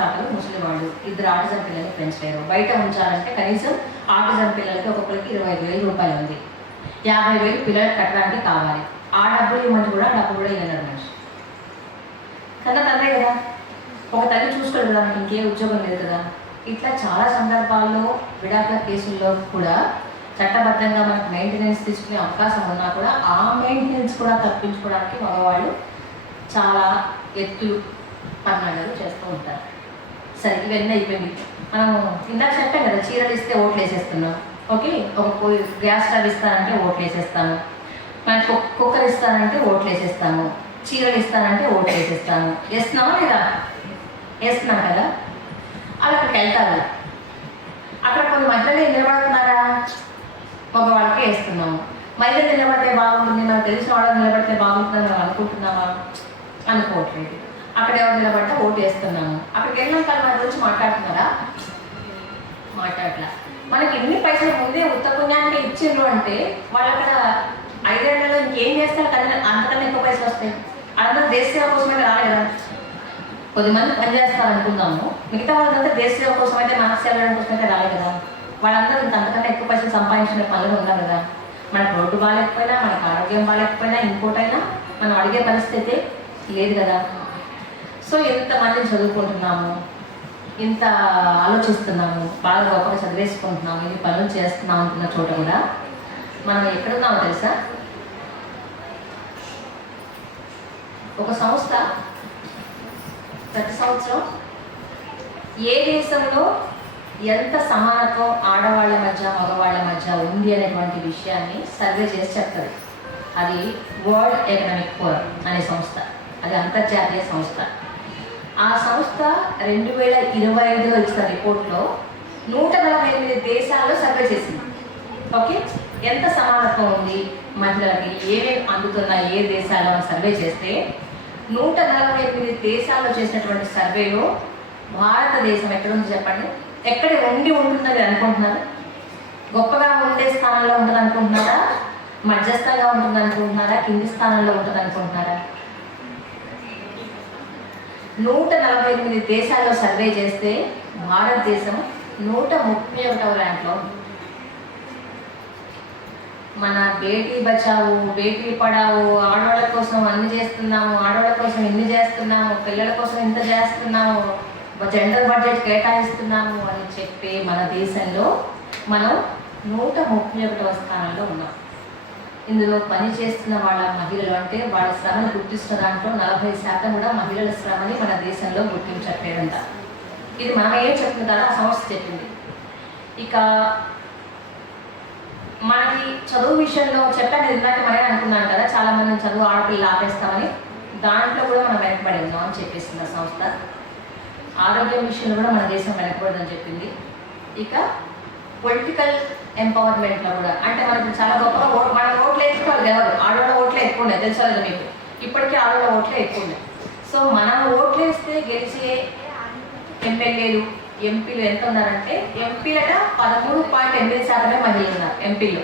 తాతలు ముసలి వాళ్ళు, 2 ఆటిజం పిల్లల్ని పెంచలేరు. బయట ఉంచాలంటే కనీసం ఆటిజం పిల్లలకి ఒక్కొక్కరికి 25,000 రూపాయలు ఉంది, 50,000 పిల్లలకి కట్టడానికి కావాలి. ఆ డబ్బులు ఇవ్వమంటే కూడా డబ్బు కూడా ఇవ్వలేరు మనిషి. కన్నా తండ్రే కదా, ఒక తల్లి చూసుకోలేదు కదా, ఇంకే ఉద్యోగం లేదు కదా. ఇట్లా చాలా సందర్భాల్లో విడాకుల కేసుల్లో కూడా చట్టబద్ధంగా మనకు మెయింటెనెన్స్ తీసుకునే అవకాశం ఉన్నా కూడా ఆ మెయింటెనెన్స్ కూడా తప్పించుకోవడానికి మగవాళ్ళు చాలా ఎత్తులు పన్నాగాలు చేస్తూ ఉంటారు. సరే, ఇవన్నీ అయిపోయింది. మనం ఇందాక చెప్పాం కదా, చీరలు ఇస్తే ఓట్లు వేసేస్తున్నాం. ఓకే, ఒక గ్యాస్ స్టవ్ ఇస్తానంటే ఓట్లు వేసేస్తాము, మనకి కుక్కర్ ఇస్తానంటే ఓట్లు వేసేస్తాము, చీరలు ఇస్తానంటే ఓట్లు వేసేస్తాము. వేస్తున్నామా లేదా? వేస్తున్నాం కదా. అలా అక్కడికి వెళ్తారు, అక్కడ కొన్ని మధ్యలో నిలబడుతున్నారా? మగవాళ్ళకి వేస్తున్నాము. మహిళలు నిలబడితే బాగుంటుంది, నాకు తెలిసిన వాళ్ళకి నిలబడితే బాగుంటుందని మనం అనుకుంటున్నామా? అనుకోవట్లేదు. అక్కడ ఎవరు నిలబడితే ఓటు వేస్తున్నాము. అక్కడికి వెళ్ళినాక మన గురించి మాట్లాడుతున్నారా? మాట్లాడట్లా. మనకి ఎన్ని పైసలు ముందే ఉత్త పుణ్యానికి ఇచ్చిండ్రు అంటే వాళ్ళు అక్కడ 5 ఏళ్లలో ఇంకేం చేస్తారు కానీ అంతకన్నా ఎక్కువ పైసలు వస్తాయి. అందరూ దేశ సేవ కోసమే రాలేదు కదా. కొద్దిమంది పనిచేస్తారు అనుకుందాము, మిగతా వాళ్ళంతా దేశ సేవ కోసం అయితే మన సేవ కోసమైతే రాలేదు కదా. వాళ్ళందరూ ఇంత అంతకన్నా ఎక్కువ పైసలు సంపాదించిన పనులు ఉన్నారు కదా. మనకు రోడ్డు బాగాలేకపోయినా, మనకు ఆరోగ్యం బాగాలేకపోయినా, ఇంకోటైనా మనం అడిగే పరిస్థితి లేదు కదా. సో ఎంతమందిని చదువుకుంటున్నాము, ఇంత ఆలోచిస్తున్నాము, బాగా గొప్పగా చదివేసుకుంటున్నాము, ఇన్ని పనులు చేస్తున్నాం అనుకున్న చోట కూడా మనం ఎక్కడున్నామో తెలుసా? ఒక సంస్థ ప్రతి సంవత్సరం ఏ దేశంలో ఎంత సమానత్వం ఆడవాళ్ళ మధ్య మగవాళ్ళ మధ్య ఉంది అనేటువంటి విషయాన్ని సర్వే చేసి చెప్తుంది. అది వరల్డ్ ఎకనామిక్ ఫోరం అనే సంస్థ, అది అంతర్జాతీయ సంస్థ. ఆ సంస్థ 2025లో ఇచ్చిన రిపోర్ట్లో 148 దేశాల్లో సర్వే చేసింది. ఓకే, ఎంత సమానత్వం ఉంది మహిళలకి, ఏమేమి అందుతున్నాయి ఏ దేశాల్లో అని సర్వే చేస్తే 148 దేశాల్లో చేసినటువంటి సర్వేలో భారతదేశం ఎక్కడుంది చెప్పండి? ఎక్కడ ఉంటుందని అనుకుంటున్నారు? గొప్పగా ఉండే స్థానంలో ఉంటుంది అనుకుంటున్నారా? మధ్యస్థంగా ఉంటుంది అనుకుంటున్నారా? కింది స్థానంలో ఉంటుంది అనుకుంటున్నారా? 148 దేశాల్లో సర్వే చేస్తే భారతదేశం 131వ ర్యాంక్లో ఉంది. మన బేటీ బచావు, బేటీ పడావు, ఆడవాళ్ళ కోసం అన్ని చేస్తున్నాము, ఆడవాళ్ళ కోసం ఇన్ని చేస్తున్నాము, పిల్లల కోసం ఇంత చేస్తున్నాము, జెండర్ బడ్జెట్ కేటాయిస్తున్నాము అని చెప్పి మన దేశంలో మనం 131వ స్థానంలో ఉన్నాం. ఇందులో పని చేస్తున్న వాళ్ళ మహిళలు అంటే వాళ్ళ శ్రమను గుర్తిస్తున్న దాంట్లో 40% కూడా మహిళల శ్రమని మన దేశంలో గుర్తించట్లేదంట. ఇది మనం ఏం చెప్తుంది కదా, ఆ సంస్థ చెప్పింది. ఇక మనకి చదువు విషయంలో చెప్పాను ఇందాక మనమే అనుకున్నాం కదా, చాలా మంది చదువు ఆడపిల్లలు ఆపేస్తామని. దాంట్లో కూడా మనం వెనకబడి ఉన్నాం అని చెప్పేసింది ఆ సంస్థ. ఆరోగ్యం విషయంలో కూడా మన దేశం వెనకబడదని చెప్పింది. ఇక పొలిటికల్ ఎంపవర్మెంట్లో కూడా, అంటే మనకు చాలా గొప్పగా మన ఓట్లు వేసుకోవాలి ఎవరు, ఆడవాళ్ళ ఓట్లే ఎక్కువ ఉన్నాయి తెలుసా లేదా మీకు? ఇప్పటికీ ఆడవాళ్ళ ఓట్లే ఎక్కువ ఉన్నాయి. సో మనం ఓట్లు వేస్తే గెలిచే ఎమ్మెల్యేలు ఎంపీలు ఎంత ఉన్నారంటే, ఎంపీలట 13.8% మహిళలు ఉన్నారు ఎంపీలు.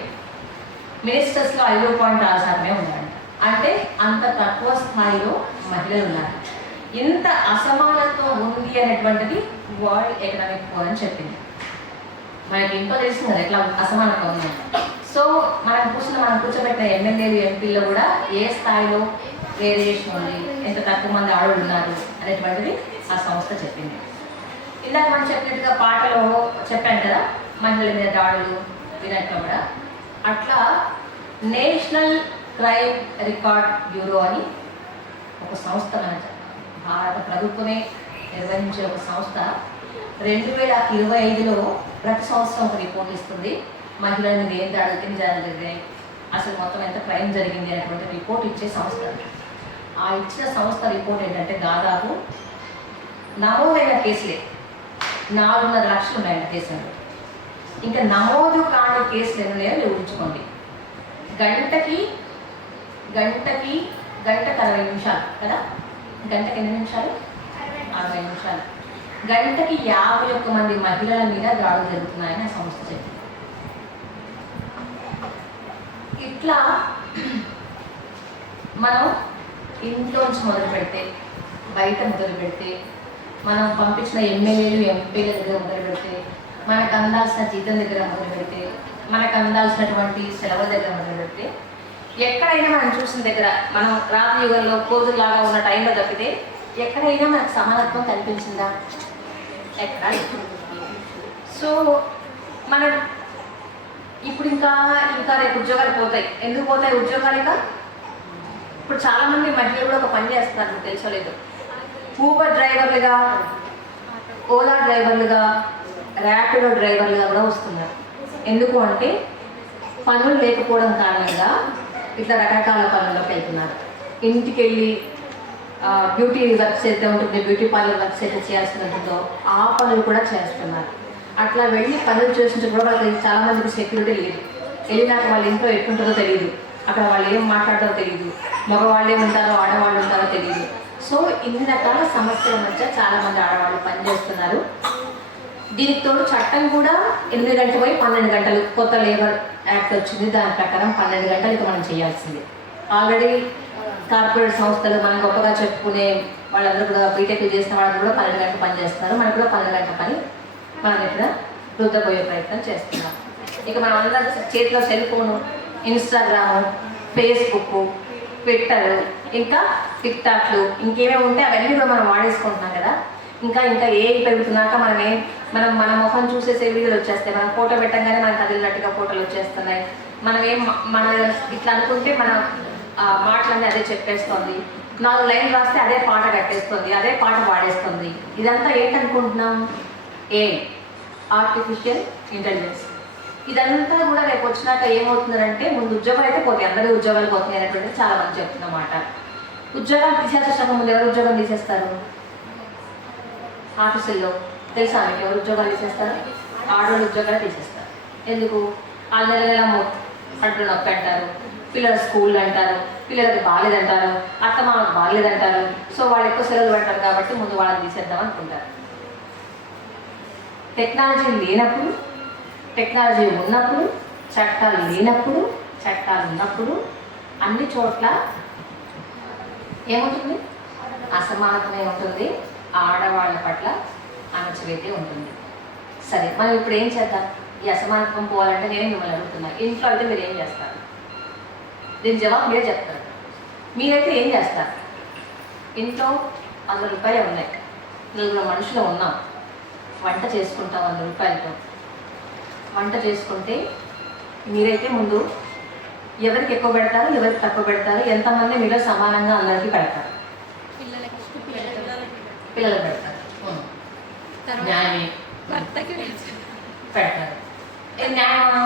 మినిస్టర్స్లో 5.6% ఉన్నారంట. అంటే అంత తక్కువ స్థాయిలో మహిళలు ఉన్నారు. ఇంత అసమానత్వం ఉంది అనేటువంటిది వరల్డ్ ఎకనామిక్ ఫోరం చెప్పింది. మనకి ఇంకో తెలిసింది కదా ఎట్లా అసమానత్వం ఉందంట. సో మనం కూర్చోబెట్టిన ఎమ్మెల్యేలు ఎంపీల్లో కూడా ఏ స్థాయిలో వేరియేషన్ ఉంది, ఎంత తక్కువ మంది ఆడవాళ్ళు ఉన్నారు అనేటువంటిది ఆ సంస్థ చెప్పింది. ఇందాక మనం చెప్పినట్టుగా పాటలో చెప్పాను కదా, మహిళల మీద దాడులు వినట్లో కూడా అట్లా నేషనల్ క్రైమ్ రికార్డ్ బ్యూరో అని ఒక సంస్థ మన భారత ప్రభుత్వమే నిర్వహించే ఒక సంస్థ 2025లో ప్రతి సంవత్సరం ఒక రిపోర్ట్ ఇస్తుంది. మహిళల మీద ఏం దాడులు జరిగాయి, అసలు మొత్తం ఎంత క్రైమ్ జరిగింది అనేటువంటి రిపోర్ట్ ఇచ్చే సంస్థ. ఆ ఇచ్చిన సంస్థ రిపోర్ట్ ఏంటంటే దాదాపు నమోదైన కేసులే 4.5 లక్షలు ఉన్నాయండి దేశంలో. ఇంకా నమోదు కాని కేసులు ఎన్ని ఉన్నాయో మీరు ఊహించుకోండి. గంటకి 60 నిమిషాలు కదా, గంటకి ఎన్ని నిమిషాలు? 60 నిమిషాలు. గంటకి 51 మంది మహిళల మీద దాడులు జరుగుతున్నాయని ఆ సంస్థ చెప్పింది. ఇట్లా మనం ఇంట్లోంచి మొదలు పెడితే, బయట మొదలు పెడితే, మనం పంపించిన ఎమ్మెల్యేలు ఎంపీల దగ్గర మొదలు పెడితే, మనకు అందాల్సిన జీతం దగ్గర మొదలు పెడితే, మనకు అందాల్సినటువంటి సెలవుల దగ్గర మొదలు పెడితే, ఎక్కడైనా మనం చూసిన దగ్గర మనం రాత్రి యుగంలో కోజులాగా ఉన్న టైంలో తప్పితే ఎక్కడైనా మనకు సమానత్వం కనిపించిందా? ఎక్కడ? సో మనం ఇప్పుడు ఇంకా రేపు ఉద్యోగాలు పోతాయి. ఎందుకు పోతాయి ఉద్యోగాలు? ఇక ఇప్పుడు చాలామంది మహిళలు కూడా ఒక పని చేస్తున్నారు, మీకు తెలుసలేదు. ఊబర్ డ్రైవర్లుగా, ఓలా డ్రైవర్లుగా, ర్యాపిడో డ్రైవర్లుగా కూడా వస్తున్నారు. ఎందుకు అంటే పనులు లేకపోవడం కారణంగా ఇట్లా రకరకాల పనుల్లోకి వెళ్తున్నారు. ఇంటికి వెళ్ళి బ్యూటీ వర్క్స్ అయితే ఉంటుంది, బ్యూటీ పార్లర్ వర్క్స్ అయితే చేయాల్సి ఉంటుందో ఆ పనులు కూడా చేస్తున్నారు. అట్లా వెళ్ళి పనులు చేసిన కూడా వాళ్ళకి చాలామందికి సెక్యూరిటీ లేదు. వెళ్ళినాక వాళ్ళ ఇంట్లో ఎట్లుంటుందో తెలియదు, అక్కడ వాళ్ళు ఏం మాట్లాడతారో తెలియదు, మగవాళ్ళు ఏముంటారో ఆడవాళ్ళు ఉంటారో తెలియదు. సో ఇన్ని రకాల సమస్యల మధ్య చాలామంది ఆడవాళ్ళు పనిచేస్తున్నారు. దీనికి తోడు చట్టం కూడా 8 గంటలు పోయి 12 గంటలు, కొత్త లేబర్ యాక్ట్ వచ్చింది, దాని ప్రకారం 12 గంటలు ఇక మనం చేయాల్సింది. ఆల్రెడీ కార్పొరేట్ సంస్థలు మనం గొప్పగా చెప్పుకునే వాళ్ళందరూ కూడా బీటెక్ చేసిన వాళ్ళందరూ కూడా 12 గంటలు పని చేస్తున్నారు. మనకు కూడా 12 గంటల పని మనం ఇక్కడ రుద్దపోయే ప్రయత్నం చేస్తున్నాం. ఇక మనం అందరం చేతిలో cell phone, Instagram, Facebook, Twitter, ఇంకా టిక్టాక్లు, ఇంకేమేమి ఉంటే అవన్నీ కూడా మనం వాడేసుకుంటున్నాం కదా. ఇంకా ఇంకా ఏ పెరుగుతున్నాక మనం మన మొహం చూసేసే వీడియోలు వచ్చేస్తాయి. మనం ఫోటో పెట్టంగానే మనకు కదిలినట్టుగా ఫోటోలు వచ్చేస్తున్నాయి. మన ఇట్లా అనుకుంటే మన మాటలన్నీ అదే చెప్పేస్తుంది. 4 లైన్లు రాస్తే అదే పాట కట్టేస్తుంది, అదే పాట పాడేస్తుంది. ఇదంతా ఏంటనుకుంటున్నాం? Artificial intelligence. ఇదంతా కూడా రేపు వచ్చినాక ఏమవుతుందంటే, ముందు ఉద్యోగాలు అయితే పోతాయి, అందరూ ఉద్యోగాలు పోతాయి అనేటువంటిది చాలా మంది చెప్తున్నమాట. ఉద్యోగాలు తీసేస్తాం. ముందు ఎవరు ఉద్యోగం తీసేస్తారు? ఆఫీసుల్లో తెలుసా మీకు ఎవరు ఉద్యోగాలు తీసేస్తారు? ఆడవాళ్ళు ఉద్యోగాలు తీసేస్తారు. ఎందుకు? ఆ నెల అంటూ నొప్పి అంటారు, పిల్లల స్కూల్ అంటారు, పిల్లలకి బాగాలేదంటారు, అత్తమామకు బాగాలేదంటారు. సో వాళ్ళు ఎక్కువ సెలవులు పెడతారు కాబట్టి ముందు వాళ్ళని తీసేద్దాం అనుకుంటారు. టెక్నాలజీ లేనప్పుడు, టెక్నాలజీ ఉన్నప్పుడు, చట్టాలు లేనప్పుడు, చట్టాలు ఉన్నప్పుడు అన్ని చోట్ల ఏముంటుంది? అసమానతమే ఉంటుంది, ఆడవాళ్ళ పట్ల అణచివేతే ఉంటుంది. సరే, మనం ఇప్పుడు ఏం చేద్దాం? ఈ అసమానత్వం పోవాలంటే నేను మిమ్మల్ని అడుగుతున్నా, ఇంట్లో అయితే మీరు ఏం చేస్తారు? దీని జవాబు మీరే చెప్తారు. మీరైతే ఏం చేస్తారు? ఇంట్లో 100 రూపాయలు ఉన్నాయి, 4 మనుషులు ఉన్నాం, వంట చేసుకుంటాం 100 రూపాయలతో. వంట చేసుకుంటే మీరైతే ముందు ఎవరికి ఎక్కువ పెడతారు, ఎవరికి తక్కువ పెడతారు, ఎంతమంది మీలో సమానంగా అందరికీ పెడతారు? పిల్లలకు పెడతారు. న్యాయమే, పెడతారు. న్యాయమా?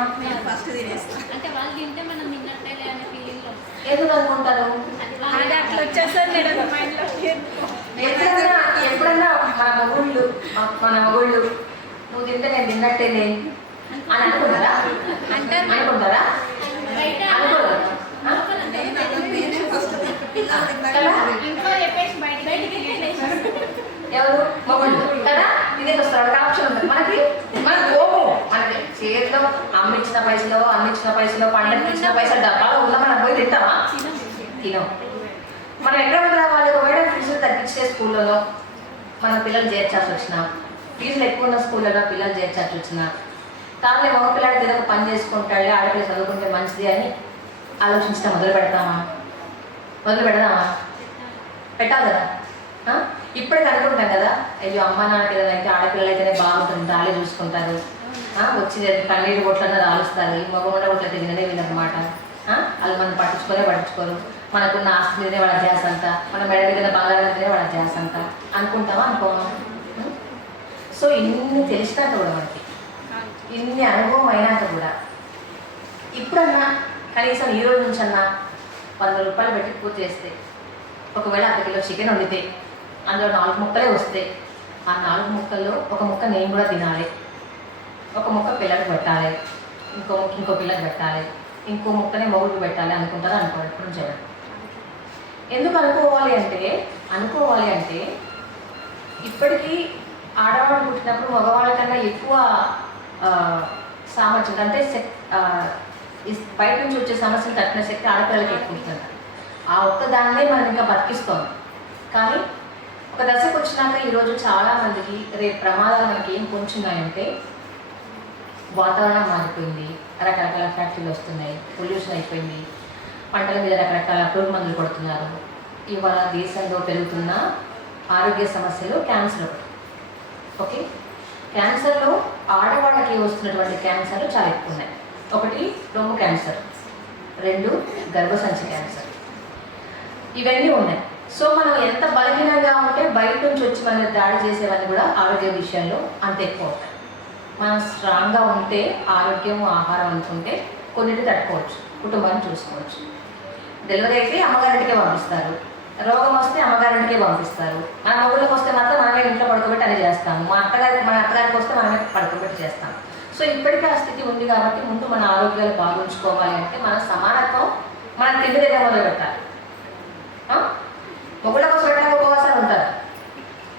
ఫస్ట్ తినేస్తాం అంటే వాళ్ళు తింటే మనం తిన్నట్టే అనే ఫీలింగ్ ఎందుకు అనుకుంటారు? అట్లా వచ్చేస్తుంది ఎప్పుడన్నా మన మగుళ్ళు నువ్వు తింటే నేను తిన్నట్టేనే అని అనుకుంటారా? అనుకుంటారా? అనుకోరు. ఎవరు? మగుళ్ళు కదా. ఇదే వస్తారు, ఒక ఆప్షన్ ఉంటుంది మనకి. మన కోపం మనకి చేతిలో అమ్మిచ్చిన పైసలో పండగకి ఇచ్చిన పైసలు డబ్బాలో ఉన్న మనం పోయి తింటామా? తినం. మనం ఎక్కడ రావాలి? ఒకవేళ ఫీజులు తగ్గించే స్కూళ్ళలో మన పిల్లలు చేర్చాల్సి వచ్చినా, ఫీజులు ఎక్కువ ఉన్న స్కూళ్ళలో పిల్లలు చేర్చాల్సి వచ్చినా, తానే మగ పిల్లడి దగ్గర ఒక పని చేసుకుంటాడు, ఆడపిల్ల చదువుకుంటే మంచిది అని ఆలోచించడం మొదలు పెడదామా? పెట్టాలి కదా. ఇప్పటికి అనుకుంటాం కదా, అయ్యో అమ్మ నాన్నకి ఏదైనా అయితే ఆడపిల్లలు అయితేనే బాగుంటుంది, వాళ్ళే చూసుకుంటారు, వచ్చి కన్నీరు బొట్లన్నా రాలుస్తారు, ఈ మగ బొట్ల తిరిగినదే వీళ్ళన్నమాట. వాళ్ళు మనం పట్టించుకోరు, మనకున్న ఆస్తి మీదనే వాళ్ళ ధ్యాస అంతా, మన మెడ మీద బాగా మీదనే వాళ్ళ ధ్యాస అంతా అనుకుంటామా? అనుకోమా? సో ఇన్ని తెలిసినాక కూడా, మనకి ఇన్ని అనుభవం అయినాక కూడా ఇప్పుడన్నా కనీసం ఈ రోజు నుంచి అన్నా 100 రూపాయలు పెట్టి పూర్తి చేస్తే, ఒకవేళ 1 కిలో చికెన్ వండితే అందులో 4 ముక్కలే వస్తే, ఆ 4 ముక్కల్లో ఒక ముక్క నేను కూడా తినాలి, ఒక ముక్క పిల్లలకు పెట్టాలి, ఇంకో పిల్లకి పెట్టాలి, ఇంకో ముక్కనే మొగుడికి పెట్టాలి అనుకుంటారు. అనుకోవాలి ఇప్పుడు చేయడం. ఎందుకు అనుకోవాలి అంటే ఇప్పటికీ ఆడవాళ్ళు పుట్టినప్పుడు మగవాళ్ళ కన్నా ఎక్కువ సామర్థ్యం, అంటే బయట నుంచి వచ్చే సమస్యలు తట్టిన శక్తి ఆడపిల్లలకి ఎక్కువ ఉంటుంది. ఆ ఒక్కదాన్నే మనం ఇంకా బతికిస్తాం. కానీ ఒక దశకు వచ్చినాక ఈరోజు చాలామందికి రేపు ప్రమాదాలు మనకి ఏం పొంచున్నాయంటే, వాతావరణం మారిపోయింది, రకరకాల ఫ్యాక్టరీలు వస్తున్నాయి, పొల్యూషన్ అయిపోయింది, పంటల మీద రకరకాల పురుగు మందులు కొడుతున్నారు. ఇవాళ దేశంలో పెరుగుతున్న ఆరోగ్య సమస్యలు క్యాన్సర్ ఒకటి. ఓకే, క్యాన్సర్లో ఆడవాళ్ళకి వస్తున్నటువంటి క్యాన్సర్లు చాలా ఎక్కువ ఉన్నాయి. 1 రొమ్ము క్యాన్సర్, 2 గర్భసంచి క్యాన్సర్, ఇవన్నీ ఉన్నాయి. సో మనం ఎంత బలహీనంగా ఉంటే బయట నుంచి వచ్చి మన దాడి చేసేవన్నీ కూడా ఆరోగ్య విషయంలో అంత ఎక్కువ ఉంటాయి. మనం స్ట్రాంగ్గా ఉంటే, ఆరోగ్యం ఆహారం అనుకుంటే కొన్నింటి తట్టుకోవచ్చు, కుటుంబాన్ని చూసుకోవచ్చు. డెలివరీ అయితే అమ్మగారింటికే పంపిస్తారు, రోగం వస్తే అమ్మగారింటికే పంపిస్తారు. మన మొగుళ్ళకి వస్తే మాత్రం మనమే ఇంట్లో పడుకోబెట్టి అని చేస్తాము, మన అత్తగారికి వస్తే మనమే పడుకోబెట్టి చేస్తాము. సో ఇప్పటికీ ఆ స్థితి ఉంది కాబట్టి ముందు మన ఆరోగ్యాలు బాగుంచుకోవాలి అంటే మన సమానత్వం మన తిండి దగ్గర మొదలు పెట్టాలి. మొగుళ్ళ కోసం ఎట్లాగో ఉపవాసాలు ఉంటారు,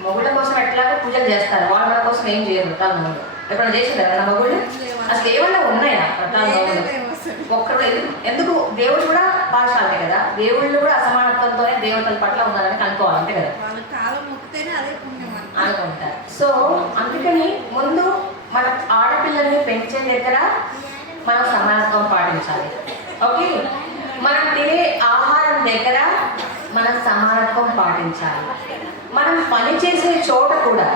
మొగుళ్ళ కోసం ఎట్లాగో పూజలు చేస్తారు, వాళ్ళ కోసం ఏం చేయరు వ్రతాల నోములు. ఎప్పుడైనా చేసిందా నా మొగుళ్ళు? అసలు ఏమన్నా ఉన్నాయా వ్రతాల నోములు? ఒక్కరు ఎందుకు? దేవుడు కూడా పాఠశాలే కదా, దేవుళ్ళు కూడా అసమానత్వంతోనే దేవతల పట్ల ఉన్నారని అనుకోవాలి అంతే కదా, అనుకుంటారు. సో అందుకని ముందు మన ఆడపిల్లల్ని పెంచే దగ్గర మనం సమానత్వం పాటించాలి. ఓకే, మనం తినే ఆహారం దగ్గర మనం సమానత్వం పాటించాలి. మనం పనిచేసే చోట కూడా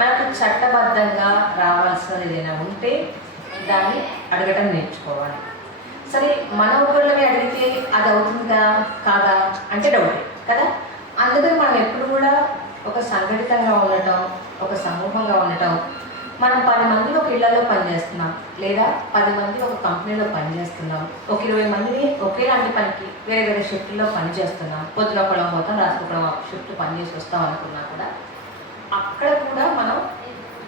మనకు చట్టబద్ధంగా రావాల్సినది ఏదైనా ఉంటే దాన్ని అడగటం నేర్చుకోవాలి. సరే, మన ఊళ్ళని అడిగితే అది అవుతుందా కాదా అంటే డౌటే కదా. అందుకని మనం ఎప్పుడు కూడా ఒక సంఘటితంగా ఉండటం, ఒక సమూహంగా ఉండటం. మనం 10 మంది ఒక ఇళ్లలో పనిచేస్తున్నాం, లేదా 10 మంది ఒక కంపెనీలో పనిచేస్తున్నాం, ఒక 20 మందిని ఒకేలాంటి పనికి వేరే వేరే షిఫ్ట్లో పనిచేస్తున్నాం. పొద్దున ఒకళ్ళం పోతాం, రాత్రి ఒకళ్ళం షిఫ్ట్ పనిచేసి వస్తాం అనుకున్నా కూడా అక్కడ కూడా మనం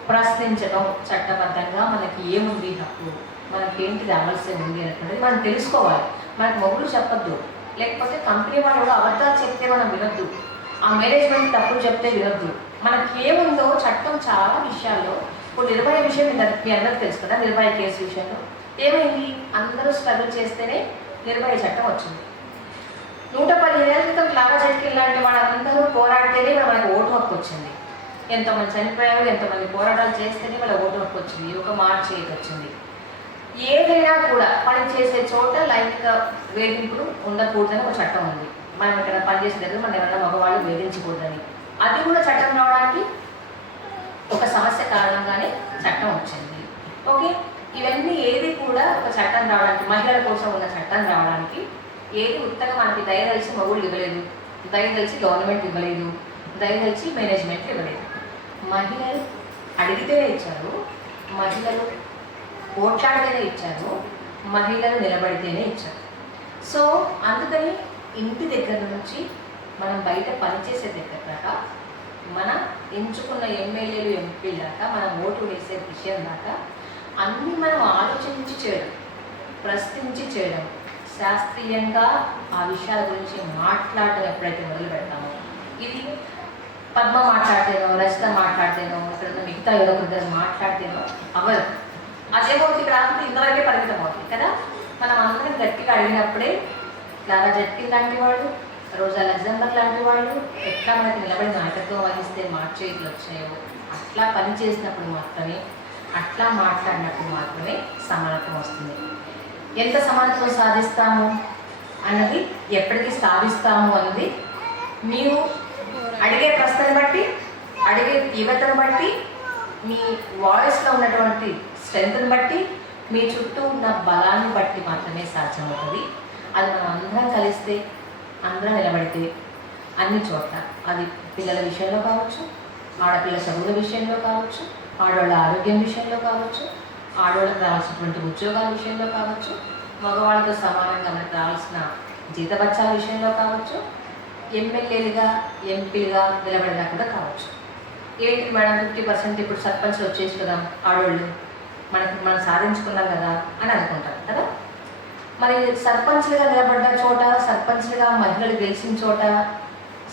ప్రశ్నించడం, చట్టబద్ధంగా మనకి ఏముంది హక్కు, మనకి ఏంటిది ఆలస్యం ఉంది అనేటువంటిది మనం తెలుసుకోవాలి. మనకు మొగులు చెప్పద్దు, లేకపోతే కంపెనీ వాళ్ళు కూడా అబద్ధాలు చెప్తే మనం వినొద్దు, ఆ మేనేజ్మెంట్ తప్పులు చెప్తే వినొద్దు. మనకి ఏముందో చట్టం చాలా విషయాల్లో. ఇప్పుడు నిర్భయ విషయం మీ అందరికీ తెలుసు కదా, నిర్భయ కేసు విషయంలో ఏమైంది? అందరూ స్ట్రగుల్ చేస్తేనే నిర్భయ చట్టం వచ్చింది. 115 ఏళ్ళ క్రితం క్లారా జట్కిన్ లాంటి వాళ్ళందరూ పోరాడితేనే మనకు ఓటు హక్కు వచ్చింది. ఎంతోమంది చనిపోయారు, ఎంతోమంది పోరాటాలు చేస్తేనే వాళ్ళ ఓటు హక్కు వచ్చింది, ఒక మార్చి వచ్చింది. ఏదైనా కూడా పని చేసే చోట లైంగిక వేధింపులు ఉండకూడదని ఒక చట్టం ఉంది. మనం ఇక్కడ పనిచేసే దగ్గర మనం ఏమన్నా మగవాళ్ళు వేధించకూడదని, అది కూడా చట్టం రావడానికి ఒక సమస్య కారణంగానే చట్టం వచ్చింది. ఓకే, ఇవన్నీ ఏది కూడా ఒక చట్టం రావడానికి, మహిళల కోసం ఉన్న చట్టం రావడానికి ఏది ఉత్తగా మనకి దయదలిచి మగుళ్ళు ఇవ్వలేదు, దయదలిచి గవర్నమెంట్ ఇవ్వలేదు, దయదలిచి మేనేజ్మెంట్ ఇవ్వలేదు. మహిళలు అడిగితేనే ఇచ్చారు, మహిళలు పోట్లాడితేనే ఇచ్చారు, మహిళలు నిలబడితేనే ఇచ్చారు. సో అందుకని ఇంటి దగ్గర నుంచి మనం బయట పనిచేసే దగ్గర దాకా, మనం ఎంచుకున్న ఎమ్మెల్యేలు ఎంపీలు దాకా, మనం ఓటు వేసే విషయం దాకా అన్నీ మనం ఆలోచించి చేయడం, ప్రశ్నించి చేయడం, శాస్త్రీయంగా ఆ విషయాల గురించి మాట్లాడడం ఎప్పుడైతే మొదలు పెడతామో, ఇది పద్మ మాట్లాడితేనో, రచిత మాట్లాడితేనో, ఇక్కడ మిగతా ఏదో ఒకరి మాట్లాడితేనో అవ్వదు. అదేమవుతుంది, ఇక్కడ ఆగితే ఇంతవరకే పరిమితం అవుతుంది కదా. మనం అందరం గట్టిగా అడిగినప్పుడే క్లారా జట్కిన్ లాంటి వాళ్ళు, రోజా లగ్జంబర్గ్ లాంటి వాళ్ళు ఎట్లా మనకి నిలబడి నాయకత్వం వహిస్తే మార్చేతులు వచ్చాయో అట్లా పని చేసినప్పుడు మాత్రమే, అట్లా మాట్లాడినప్పుడు మాత్రమే సమానత్వం వస్తుంది. ఎంత సమానత్వం సాధిస్తాము అన్నది, ఎప్పటికీ సాధిస్తాము అన్నది మీరు అడిగే ప్రశ్నను బట్టి, అడిగే తీవ్రతను బట్టి, మీ వాయిస్లో ఉన్నటువంటి స్ట్రెంగ్త్ని బట్టి, మీ చుట్టూ ఉన్న బలాన్ని బట్టి మాత్రమే సాధ్యమవుతుంది. అది మనం అందరం కలిస్తే, అందరం నిలబడితే అన్ని చోట్ల, అది పిల్లల విషయంలో కావచ్చు, ఆడపిల్ల చదువుల విషయంలో కావచ్చు, ఆడవాళ్ళ ఆరోగ్యం విషయంలో కావచ్చు, ఆడవాళ్ళకి రావాల్సినటువంటి ఉద్యోగాల విషయంలో కావచ్చు, మగవాళ్ళతో సమానంగా మనకు రావాల్సిన జీతబత్యాల విషయంలో కావచ్చు, ఎమ్మెల్యేలుగా ఎంపీలుగా నిలబడినా కూడా కావచ్చు. ఏంటి మేడం 50% ఇప్పుడు సర్పంచ్లు వచ్చేసి కదా ఆడవాళ్ళు, మనం సాధించుకున్నాం కదా అని అనుకుంటారు కదా. మరి సర్పంచ్లుగా నిలబడ్డ చోట, సర్పంచ్లుగా మహిళలు గెలిచిన చోట,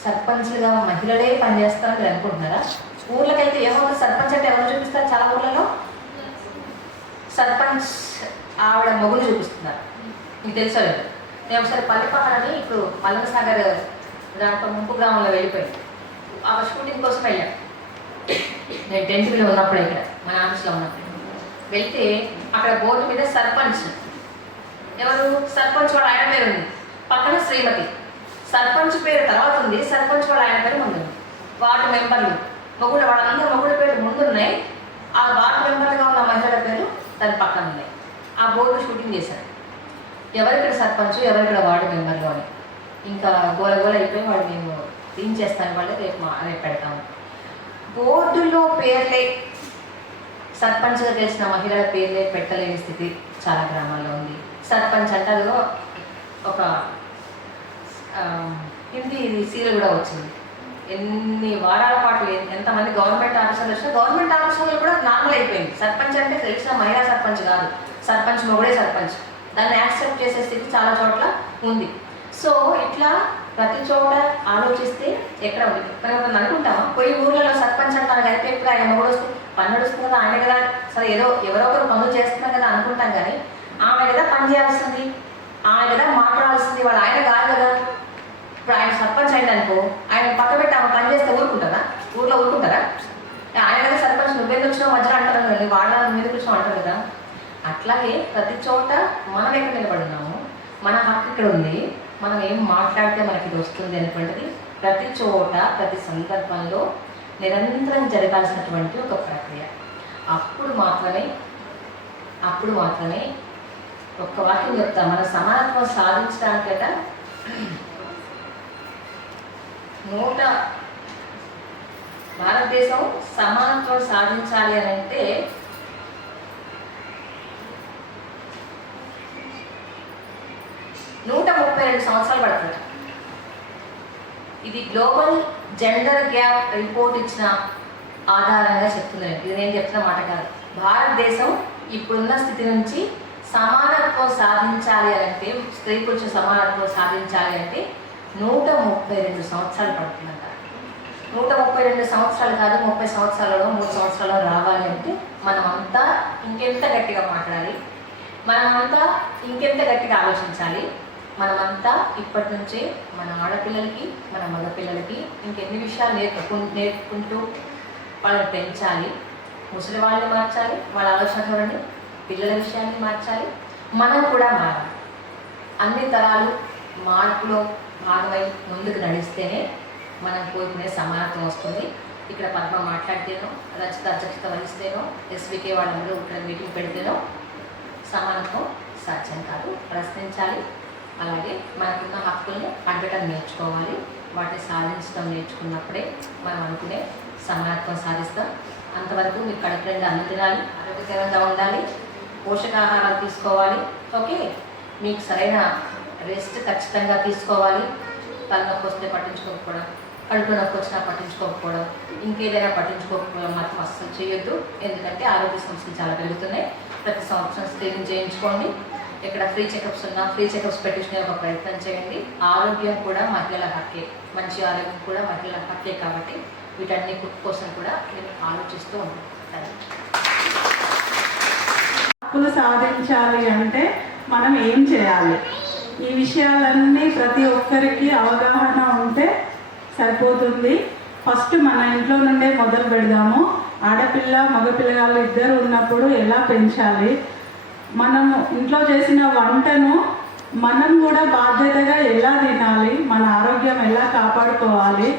సర్పంచ్లుగా మహిళలే పనిచేస్తారని మీరు అనుకుంటున్నారా? ఊర్లకైతే ఏమవుతుంది, సర్పంచ్ అంటే ఎవరు చూపిస్తారు? చాలా ఊర్లలో సర్పంచ్ ఆవిడ మొగులు చూపిస్తున్నారు. మీకు తెలుసా లేదు? నేను ఒకసారి పల్లెపక్కనని ఇప్పుడు మల్లన సాగర్ దాంట్లో ముంపు గ్రామంలో వెళ్ళిపోయింది. ఆ షూటింగ్ కోసం వెళ్ళాను నేను 10th ఉన్నప్పుడు, ఇక్కడ మన ఆఫీస్లో ఉన్నప్పుడు వెళ్తే అక్కడ బోర్డు మీద సర్పంచ్, ఎవరు సర్పంచ్ వాళ్ళ ఆయన పేరు ఉంది, పక్కన శ్రీమతి. సర్పంచ్ పేరు తర్వాత ఉంది, సర్పంచ్ వాళ్ళ ఆయన పేరు ముందు ఉంది. వార్డు మెంబర్లు మొగుడు, వాళ్ళందరూ మొగుడు పేరు ముందున్నాయి, ఆ వార్డు మెంబర్లుగా ఉన్న మహిళల పేరు దాని పక్కన ఉన్నాయి. ఆ బోర్డు షూటింగ్ చేశారు, ఎవరిక్కడ సర్పంచ్, ఎవరిక్కడ వార్డు మెంబర్లు అని. ఇంకా గోల అయిపోయి వాళ్ళు మేము క్లీన్ చేస్తాను, వాళ్ళు రేపు పెడతాము. బోర్డులో పేర్లే, సర్పంచ్గా చేసిన మహిళల పేర్లే పెట్టలేని స్థితి చాలా గ్రామాల్లో ఉంది. సర్పంచ్ అంటే అదిగో ఒక హిందీ సీరియల్ కూడా వచ్చింది, ఎన్ని వారాల పాటు ఎంతమంది గవర్నమెంట్ ఆఫీసర్లు వచ్చినా గవర్నమెంట్ ఆఫీసర్లు కూడా నార్మల్ అయిపోయింది. సర్పంచ్ అంటే తెలిసిన మహిళా సర్పంచ్ కాదు, సర్పంచ్ మొగుడే సర్పంచ్. దాన్ని యాక్సెప్ట్ చేసే స్థితి చాలా చోట్ల ఉంది. సో ఇట్లా ప్రతి చోట ఆలోచిస్తే ఎక్కడ ఉంది. మనం అనుకుంటామా పోయి ఊర్లలో సర్పంచ్ అంటారు కదా, ఎప్పుడు ఆయన మొగుడు వస్తే పని నడుస్తుంది కదా, ఆయన కదా సరే ఏదో ఎవరో ఒకరు పనులు చేస్తున్నారు కదా అనుకుంటాం. కానీ ఆమె కదా పని చేయాల్సింది, ఆమె కదా మాట్లాడాల్సింది, వాళ్ళు ఆయన కాదు కదా. ఇప్పుడు ఆయన సర్పంచ్ అయింది అనుకో, ఆయన పక్క పెట్టి ఆమె పని చేస్తే ఊరుకుంటారా? ఊర్లో ఊరుకుంటారా? ఆయన కదా సర్పంచ్, నువ్వేందుకు వచ్చినావు మధ్యలో అంటారు కదా, వాళ్ళ మీద కూర్చొని అంటారు కదా. అట్లాగే ప్రతి చోట మనం ఎక్కడ నిలబడున్నాము, మన హక్కు ఇక్కడ ఉంది, మనం ఏం మాట్లాడితే మనకి ఇది వస్తుంది అనేటువంటిది ప్రతి చోట ప్రతి సందర్భంలో నిరంతరం జరగాల్సినటువంటి ఒక ప్రక్రియ. అప్పుడు మాత్రమే ఒక్క వాక్యం చెప్తా, మన సమానత్వం సాధించడానికట భారతదేశం సమానత్వం సాధించాలి అని అంటే 132 సంవత్సరాలు పడుతుంది. ఇది గ్లోబల్ జెండర్ గ్యాప్ రిపోర్ట్ ఇచ్చిన ఆధారంగా చెప్తున్నాను. ఇది నేను చెప్తున్న మాట కాదు. భారతదేశం ఇప్పుడున్న స్థితి నుంచి సమానత్వం సాధించాలి అంటే, స్త్రీ పురుష సమానత్వం సాధించాలి అంటే 132 సంవత్సరాలు పడుతుందంట. 132 సంవత్సరాలు కాదు, 30 సంవత్సరాలలో 3 సంవత్సరాలు రావాలి అంటే మనమంతా ఇంకెంత గట్టిగా మాట్లాడాలి, మనమంతా ఇంకెంత గట్టిగా ఆలోచించాలి. మనమంతా ఇప్పటి నుంచే మన ఆడపిల్లలకి మన మగపిల్లలకి ఇంకెన్ని విషయాలు నేర్పుకుంటూ వాళ్ళని పెంచాలి. ముసలి వాళ్ళని మార్చాలి, వాళ్ళ ఆలోచన ధోరణి, పిల్లల విషయాన్ని మార్చాలి, మనం కూడా మారాలి. అన్ని తరాలు మార్పులో భాగమై ముందుకు నడిస్తేనే మనం కోరుకునే సమానత్వం వస్తుంది. ఇక్కడ పద్మ మాట్లాడితేనో, రచిత అధ్యక్షత వహిస్తేనో, ఎస్వికే వాళ్ళందరూ ఇక్కడ మీటింగ్ పెడితేనో సమానత్వం సాధ్యం కాదు. ప్రశ్నించాలి. అలాగే మనకున్న హక్కుల్ని అడగటం నేర్చుకోవాలి. వాటిని సాధించడం నేర్చుకున్నప్పుడే మనం అనుకునే సమానత్వం సాధిస్తాం. అంతవరకు మీకు కడుపు నిండా అన్నం తినాలి, ఆరోగ్యకరంగా ఉండాలి, పోషకాహారాలు తీసుకోవాలి. ఓకే, మీకు సరైన రెస్ట్ ఖచ్చితంగా తీసుకోవాలి. తలనొప్పి వస్తే పట్టించుకోకపోవడం, కడుపు నొప్పి వచ్చినా పట్టించుకోకపోవడం, ఇంకేదైనా పట్టించుకోకపోవడం మాత్రం అస్సలు చేయొద్దు. ఎందుకంటే ఆరోగ్య సమస్యలు చాలా పెరుగుతున్నాయి. ప్రతి సంవత్సరం స్క్రీనింగ్ చేయించుకోండి. ఇక్కడ ఫ్రీ చెకప్స్ ఉన్నా ఫ్రీ చెకప్స్ పెట్టించుకునే ఒక ప్రయత్నం చేయండి. ఆరోగ్యం కూడా మహిళల హక్కే, మంచి ఆరోగ్యం కూడా మహిళల హక్కే. కాబట్టి వీటన్ని కోసం కూడా నేను ఆలోచిస్తూ ఉంటాను. హక్కులు సాధించాలి అంటే మనం ఏం చేయాలి? ఈ విషయాలన్నీ ప్రతి ఒక్కరికి అవగాహన ఉంటే సరిపోతుంది. ఫస్ట్ మన ఇంట్లో నుండే మొదలు పెడదాము. ఆడపిల్ల మగపిల్లగాళ్ళు ఇద్దరు ఉన్నప్పుడు ఎలా పెంచాలి, మనము ఇంట్లో చేసిన వంటను మనం కూడా బాధ్యతగా ఎలా తినాలి, మన ఆరోగ్యం ఎలా కాపాడుకోవాలి,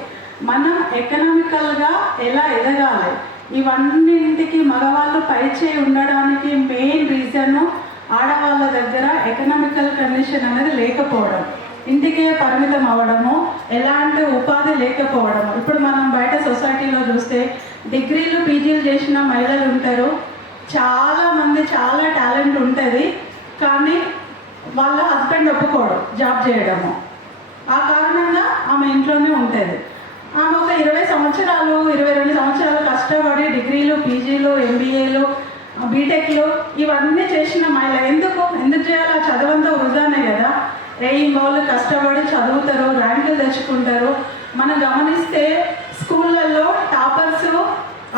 మనం ఎకనామికల్గా ఎలా ఎదగాలి, ఇవన్నింటికి మగవాళ్ళు పైచేయి ఉండడానికి మెయిన్ రీజను ఆడవాళ్ళ దగ్గర ఎకనామికల్ కండిషన్ అనేది లేకపోవడం, ఇంటికే పరిమితం అవ్వడము, ఎలాంటి ఉపాధి లేకపోవడము. ఇప్పుడు మనం బయట సొసైటీలో చూస్తే డిగ్రీలు పీజీలు చేసిన మహిళలు ఉంటారు, చాలామంది చాలా టాలెంట్ ఉంటుంది, కానీ వాళ్ళ హస్బెండ్ ఒప్పుకోడు జాబ్ చేయడము. ఆ కారణంగా ఆమె ఇంట్లోనే ఉంటుంది. ఆమె ఒక 20 సంవత్సరాలు 22 సంవత్సరాలు కష్టపడి డిగ్రీలు పీజీలు ఎంబీఏలు బీటెక్లు ఇవన్నీ చేసిన మహిళ ఎందుకు చేయాలి? ఆ చదువంతా వృధానే కదా. వాళ్ళు కష్టపడి చదువుతారు, ర్యాంకులు తెచ్చుకుంటారు. మనం గమనిస్తే స్కూళ్ళల్లో టాపర్స్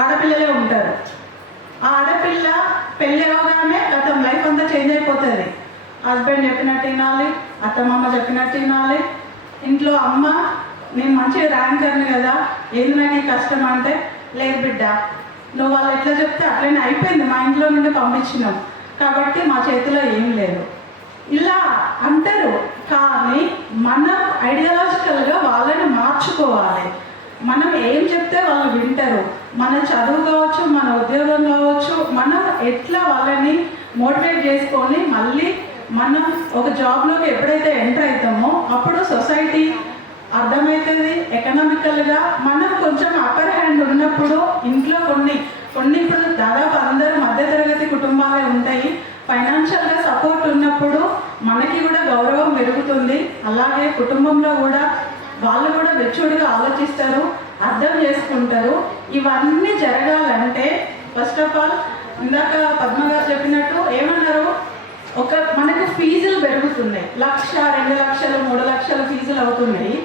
ఆడపిల్లలే ఉంటారు. ఆ ఆడపిల్ల పెళ్ళి అవగానే గతం లైఫ్ అంతా చేంజ్ అయిపోతుంది. హస్బెండ్ చెప్పినట్టు వినాలి, అత్తమ్మ చెప్పినట్టు వినాలి. ఇంట్లో అమ్మ నేను మంచి ర్యాంకర్ని కదా, ఏంది నాకు ఈ కష్టం అంటే, లేదు బిడ్డ నువ్వు వాళ్ళు ఎట్లా చెప్తే అట్లనే అయిపోయింది, మా ఇంట్లో నుండి పంపించినాం కాబట్టి మా చేతిలో ఏం లేదు ఇలా అంటారు. కానీ మనం ఐడియాలజికల్గా వాళ్ళని మార్చుకోవాలి. మనం ఏం చెప్తే వాళ్ళు వింటారు. మన చదువు కావచ్చు, మన ఉద్యోగం కావచ్చు, మనం ఎట్లా వాళ్ళని మోటివేట్ చేసుకొని మళ్ళీ మనం ఒక జాబ్లోకి ఎప్పుడైతే ఎంటర్ అవుతామో అప్పుడు సొసైటీ అర్థమవుతుంది. ఎకనామికల్గా మనం కొంచెం అప్పర్ హ్యాండ్ ఉన్నప్పుడు ఇంట్లో కొన్ని ఇప్పుడు దాదాపు అందరూ మధ్యతరగతి కుటుంబాలే ఉంటాయి. ఫైనాన్షియల్గా సపోర్ట్ ఉన్నప్పుడు మనకి కూడా గౌరవం పెరుగుతుంది. అలాగే కుటుంబంలో కూడా వాళ్ళు కూడా మెచ్యూర్డ్గా ఆలోచిస్తారు. అర్థం చేసుకుంటారు. ఇవన్నీ జరగాలంటే ఫస్ట్ ఆఫ్ ఆల్ ఇందాక పద్మ గారు చెప్పినట్టు ఏమన్నారు, మనకు ఫీజులు పెరుగుతున్నాయి, 1,00,000, 2 లక్షలు, 3 లక్షలు ఫీజులు అవుతున్నాయి.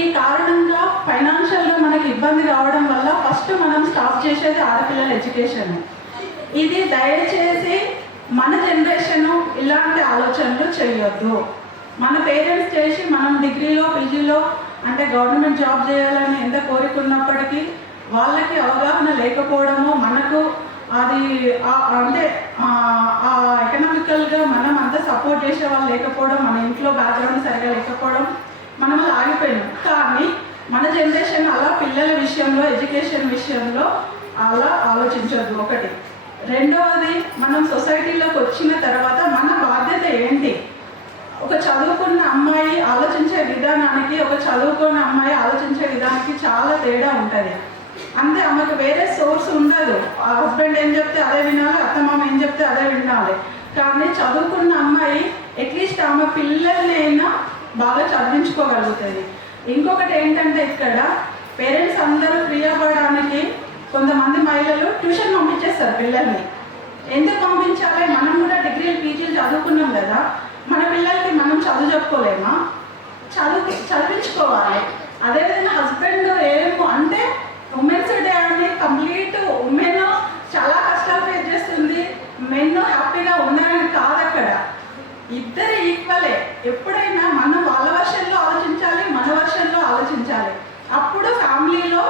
ఈ కారణంగా ఫైనాన్షియల్గా మనకి ఇబ్బంది రావడం వల్ల ఫస్ట్ మనం స్టాప్ చేసేది ఆడపిల్లల ఎడ్యుకేషన్. ఇది దయచేసి మన జనరేషను ఇలాంటి ఆలోచనలు చేయొద్దు. మన పేరెంట్స్ చేసి మనం డిగ్రీలో పీజీలో అంటే గవర్నమెంట్ జాబ్ చేయాలని ఎంత కోరుకున్నప్పటికీ వాళ్ళకి అవగాహన లేకపోవడము, మనకు అది అంటే ఎకనామికల్గా మనం అంతా సపోర్ట్ చేసే వాళ్ళు లేకపోవడం, మన ఇంట్లో బ్యాక్గ్రౌండ్ సరిగా లేకపోవడం మనం ఆగిపోయినాం. కానీ మన జనరేషన్ అలా పిల్లల విషయంలో ఎడ్యుకేషన్ విషయంలో అలా ఆలోచించొద్దు. ఒకటి. రెండవది, మనం సొసైటీలోకి వచ్చిన తర్వాత మన బాధ్యత ఏంటి? ఒక చదువుకున్న అమ్మాయి ఆలోచించే విధానానికి ఒక చదువుకున్న అమ్మాయి ఆలోచించే విధానానికి చాలా తేడా ఉంటుంది. అంతే, ఆమెకు వేరే సోర్స్ ఉండదు. హస్బెండ్ ఏం చెప్తే అదే వినాలి, అత్తమామ ఏం చెప్తే అదే వినాలి. కానీ చదువుకున్న అమ్మాయి అట్లీస్ట్ ఆమె పిల్లల్నైనా బాగా చదివించుకోగలుగుతుంది. ఇంకొకటి ఏంటంటే ఇక్కడ పేరెంట్స్ అందరూ ఫ్రీ అవ్వడానికి కొంతమంది మహిళలు ట్యూషన్ పంపించేస్తారు పిల్లల్ని. ఎందుకు పంపించాలి? మనం కూడా డిగ్రీలు పీజీలు చదువుకున్నాం కదా, మన పిల్లలకి మనం చదువు చెప్పుకోలేమా? చదివించుకోవాలి. అదేవిధంగా హస్బెండ్ ఏమో అంటే ఉమెన్స్ డే అని కంప్లీట్ ఉమెన్ చాలా కష్టాలు ఫేస్ చేస్తుంది, మెన్ హ్యాపీగా ఉన్నారని కాదు. అక్కడ ఇద్దరు ఈక్వలే. ఎప్పుడైనా మనం వాళ్ళ వర్షన్లో ఆలోచించాలి, మన వర్షన్లో ఆలోచించాలి. అప్పుడు ఫ్యామిలీలో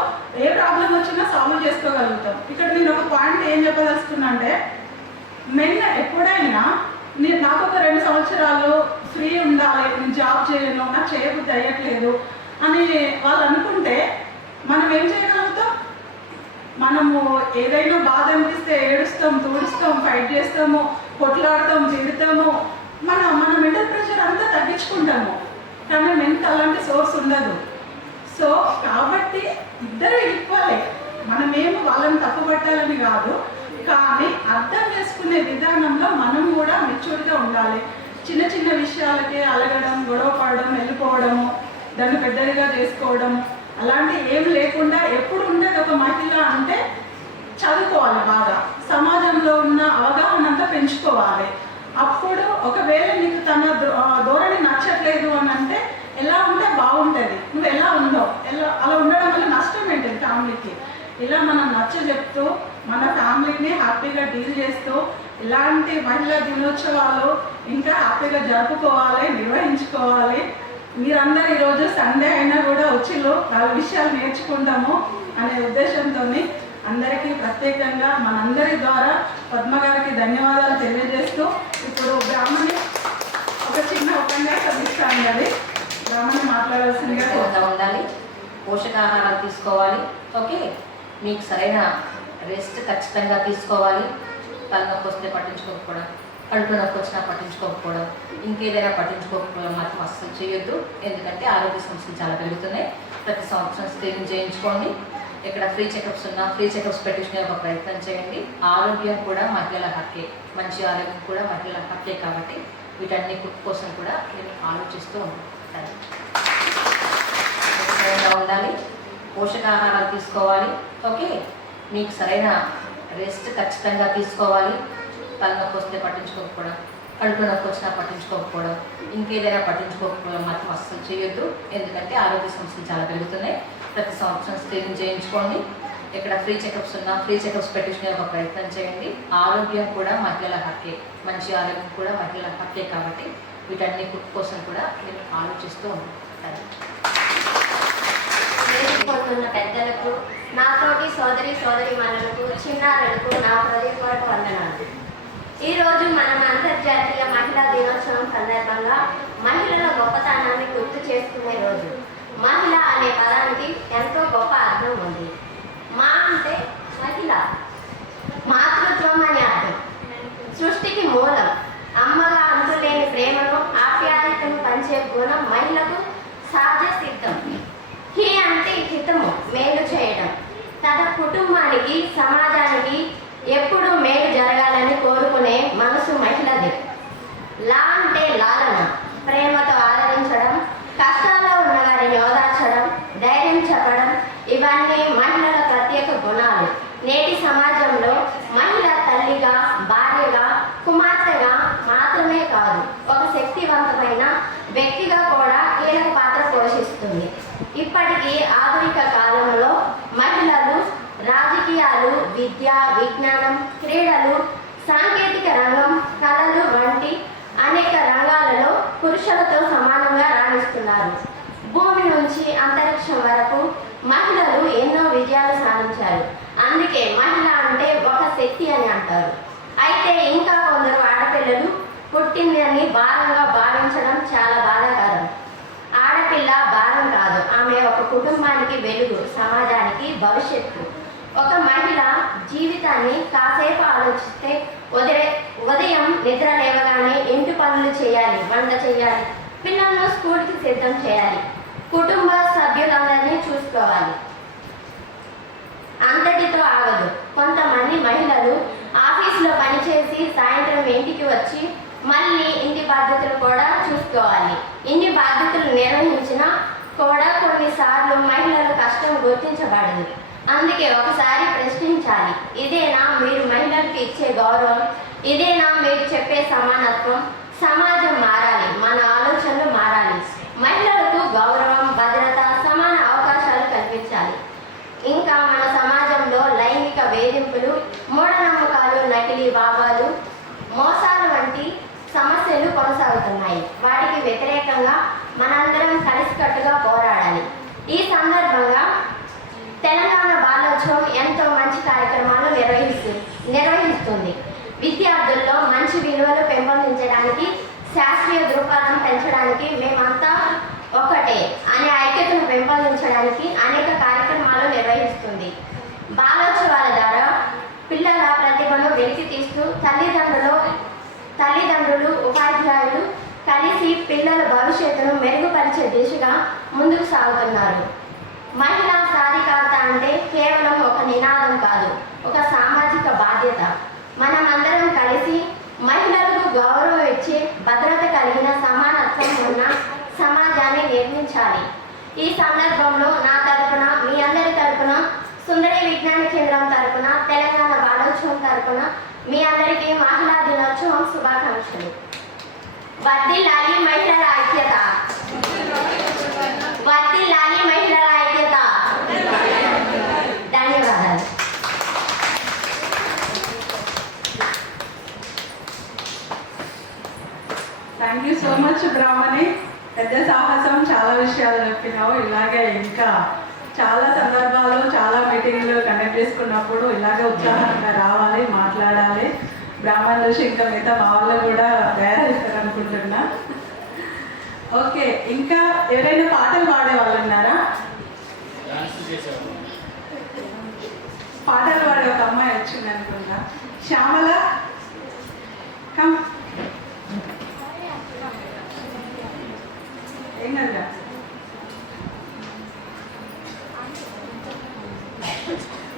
ఏ ప్రాబ్లం వచ్చినా సాల్వ్ చేసుకోగలుగుతాం. ఇక్కడ నేను ఒక పాయింట్ ఏం చెప్పదలుచుకున్నా అంటే, మెన్ ఎప్పుడైనా నాకు ఒక 2 సంవత్సరాలు ఫ్రీ ఉండాలి, నేను జాబ్ చేయను, నాకు చేయబుద్ధి అయ్యట్లేదు అని వాళ్ళు అనుకుంటే మనం ఏం చేయగలుగుతాం? మనము ఏదైనా బాధ అనిపిస్తే ఏడుస్తాం, తూడుస్తాం, ఫైట్ చేస్తాము, కొట్లాడతాం, తిడతాము, మన మెంటల్ ప్రెషర్ అంతా తగ్గించుకుంటాము. కానీ మెన్కి అలాంటి సోర్స్ ఉండదు. సో కాబట్టి ఇద్దరు ఈక్వలే. మనమేమో వాళ్ళని తప్పుపట్టాలని కాదు, కానీ అర్థం చేసుకునే విధానంలో మనం కూడా మెచ్యూర్గా ఉండాలి. చిన్న చిన్న విషయాలకే అలగడం, గొడవ పడడం, వెళ్ళిపోవడము, దాన్ని పెద్దదిగా చేసుకోవడము అలాంటి ఏం లేకుండా ఎప్పుడు ఉండేది ఒక మహిళ అంటే చదువుకోవాలి, బాగా సమాజంలో ఉన్న అవగాహన అంతా పెంచుకోవాలి. అప్పుడు ఒకవేళ నీకు తన ధోరణి నచ్చట్లేదు అని అంటే ఎలా ఉంటే బాగుంటుంది, నువ్వు ఎలా ఉందో అలా ఉండడం వల్ల నష్టం ఏంటి ఫ్యామిలీకి. ఇలా మనం నచ్చ చెప్తూ మన ఫ్యామిలీని హ్యాపీగా డీల్ చేస్తూ ఇలాంటి మహిళా దినోత్సవాలు ఇంకా హ్యాపీగా జరుపుకోవాలి, నిర్వహించుకోవాలి. మీరందరూ ఈరోజు సండే అయినా కూడా వచ్చి 4 విషయాలు నేర్చుకుంటాము అనే ఉద్దేశంతో అందరికీ ప్రత్యేకంగా మనందరి ద్వారా పద్మ గారికి ధన్యవాదాలు తెలియజేస్తూ ఇప్పుడు బ్రాహ్మణి ఒక చిన్న ఉపన్యాసం ఇస్తాను. అది బ్రాహ్మణి మాట్లాడాల్సిందిగా ఉండాలి. పోషకాహారాలు తీసుకోవాలి. ఓకే, మీకు సరైన రెస్ట్ ఖచ్చితంగా తీసుకోవాలి. తలనొప్పి వస్తే పట్టించుకోకపోవడం, కడుపు నొప్పి వచ్చినా పట్టించుకోకపోవడం, ఇంకేదైనా పట్టించుకోకపోవడం మాత్రం అస్సలు చేయొద్దు. ఎందుకంటే ఆరోగ్య సమస్యలు చాలా పెరుగుతున్నాయి. ప్రతి సంవత్సరం స్క్రీనింగ్ చేయించుకోండి. ఇక్కడ ఫ్రీ చెకప్స్ ఉన్నా ఫ్రీ చెకప్స్ పెట్టించుకునే ఒక ప్రయత్నం చేయండి. ఆరోగ్యం కూడా మహిళల హక్కే, మంచి ఆరోగ్యం కూడా మహిళల హక్కే. కాబట్టి వీటన్నిటి కోసం కూడా నేను ఆలోచిస్తూ ఉంటాను. ఉండాలి. పోషకాహారాలు తీసుకోవాలి. ఓకే, మీకు సరైన రెస్ట్ ఖచ్చితంగా తీసుకోవాలి. తలనొప్పి వస్తే పట్టించుకోకపోవడం, కడుపు నొప్పి వచ్చినా పట్టించుకోకపోవడం, ఇంకేదైనా పట్టించుకోకపోవడం మాత్రం అస్సలు చేయొద్దు. ఎందుకంటే ఆరోగ్య సమస్యలు చాలా పెరుగుతున్నాయి. ప్రతి సంవత్సరం స్క్రీనింగ్ చేయించుకోండి. ఇక్కడ ఫ్రీ చెకప్స్ ఉన్నా ఫ్రీ చెకప్స్ పెట్టించుకునే ఒక ప్రయత్నం చేయండి. ఆరోగ్యం కూడా మహిళల హక్కే, మంచి ఆరోగ్యం కూడా మహిళల హక్కే. కాబట్టి వీటన్నిటి కోసం కూడా నేను ఆలోచిస్తూ ఉంటాను. నేర్చుకుంటున్న పెద్దలకు, నాతోటి సోదరి మనులకు, చిన్నారులకు నా హృదయపూర్వక వందనాలు. ఈరోజు మనం అంతర్జాతీయ మహిళా దినోత్సవం సందర్భంగా మహిళల గొప్పతనాన్ని గుర్తు చేసుకునే రోజు. మహిళ అనే పదానికి ఎంతో గొప్ప అర్థం ఉంది. మా అంటే మహిళ, మాతృత్వం అని అర్థం, సృష్టికి మూలం, అమ్మగా అంతులేని ప్రేమను ఆప్యాయతను పంచే గుణం మహిళకు సహజ సిద్ధం. హి అంటే హితము, మేలు చేయడం. తన కుటుంబానికి సమాజానికి ఎప్పుడూ మేలు జరగాలని కోరుకునే మనసు మహిళది. లా అంటే లాలన, ప్రేమతో ఆదరించడం, కష్టాల్లో ఉన్న వారిని ఓదార్చడం, ధైర్యం చెప్పడం, ఇవన్నీ కీలక పాత్ర పోషిస్తుంది. ఇప్పటికీ ఆధునిక కాలంలో మహిళలు రాజకీయాలు, విద్య, విజ్ఞానం, క్రీడలు, సాంకేతిక రంగం, కళలు వంటి అనేక రంగాలలో పురుషులతో సమానంగా రాణిస్తున్నారు. భూమి నుంచి అంతరిక్షం వరకు మహిళలు ఎన్నో విజయాలు సాధించారు. అందుకే మహిళ అంటే ఒక శక్తి అని అంటారు. అయితే ఇంకా కొందరు ఆడపిల్లలు పుట్టిందని భారంగా భావించడం చాలా బాధాకరం. ఆడపిల్ల భారం కాదు, ఆమె ఒక కుటుంబానికి వెలుగు, సమాజానికి భవిష్యత్తు. ఒక మహిళ జీవితాన్ని కాసేపు ఆలోచిస్తే ఉదయం నిద్ర లేవగానే ఇంటి పనులు చేయాలి, వంట చేయాలి, పిల్లలను స్కూల్కి సిద్ధం చేయాలి, కుటుంబ సభ్యులందరినీ చూసుకోవాలి. అంతటితో ఆగదు. కొంతమంది మహిళలు ఆఫీసులో పనిచేసి సాయంత్రం ఇంటికి వచ్చి మళ్ళీ ఇంటి బాధ్యతలు కూడా చూసుకోవాలి. ఇన్ని బాధ్యతలు నిర్వహించినా కూడా కొన్నిసార్లు మహిళల కష్టం గుర్తించబడదు. అందుకే ఒకసారి ప్రశ్నించాలి, ఇదేనా మీరు మహిళలకు ఇచ్చే గౌరవం? ఇదేనా మీరు చెప్పే సమానత్వం? సమాజం మారాలి, మన ఆలోచనలు మారాలి. మహిళలకు గౌరవం, భద్రత, సమాన అవకాశాలు కల్పించాలి. ఇంకా మన సమాజంలో లైంగిక వేధింపులు, మూఢనమ్మకాలు, నకిలీ భావాలు, మోసాలు వంటి సమస్యలు కొనసాగుతున్నాయి. వాటికి వ్యతిరేకంగా మనందరం కలిసికట్టుగా పోరాడాలి. ఈ సందర్భంగా తెలంగాణ బాలోత్సవం ఎంతో మంచి కార్యక్రమాలు నిర్వహిస్తుంది. విద్యార్థుల్లో మంచి విలువలు పెంపొందించడానికి, శాస్త్రీయ దృక్పథం పెంచడానికి, మేమంతా ఒకటే అనే ఐక్యతను పెంపొందించడానికి అనేక కార్యక్రమాలు నిర్వహిస్తుంది. బాలోత్సవాల ద్వారా పిల్లల ప్రతిభను వెలికి తీస్తూ తల్లిదండ్రులు, ఉపాధ్యాయులు కలిసి పిల్లల భవిష్యత్తును మెరుగుపరిచే దిశగా ముందుకు సాగుతున్నారు. మహిళా సాధికారత అంటే కేవలం ఒక నినాదం కాదు, ఒక సామాజిక బాధ్యత. మనమందరం కలిసి మహిళలకు గౌరవం ఇచ్చే, భద్రత కలిగిన, సమానత్వం ఉన్న సమాజాన్ని నిర్మించాలి. ఈ సందర్భంలో నా తరపున, మీ అందరి తరపున, సుందరి విజ్ఞాన కేంద్రం తరపున, తెలంగాణ బాలోత్సవం తరపున మీ అందరికీ మహిళా దినోత్సవం శుభాకాంక్షలు. వర్ధిల్లాలి మహిళల ఐక్యత, వర్ధిల్లాలి మహిళల ఐక్యత. ధన్యవాదాలు. థ్యాంక్ యూ సో మచ్ బ్రాహ్మణి. పెద్ద సాహసం, చాలా విషయాలు చెప్పినావు. ఇలాగే ఇంకా చాలా సందర్భాలు, చాలా మీటింగ్లు కండక్ట్ చేసుకున్నప్పుడు ఇలాగే ఉత్సాహంగా రావాలి, మాట్లాడాలి. బ్రాహ్మణ్ చూసి ఇంకా మిగతా మా వాళ్ళు కూడా తయారవుతారు అనుకుంటున్నా. ఓకే, ఇంకా ఎవరైనా పాటలు పాడే వాళ్ళు ఉన్నారా? పాటలు పాడే ఒక అమ్మాయి వచ్చింది అనుకుంటా. శ్యామల, కమ్. ఏం కదా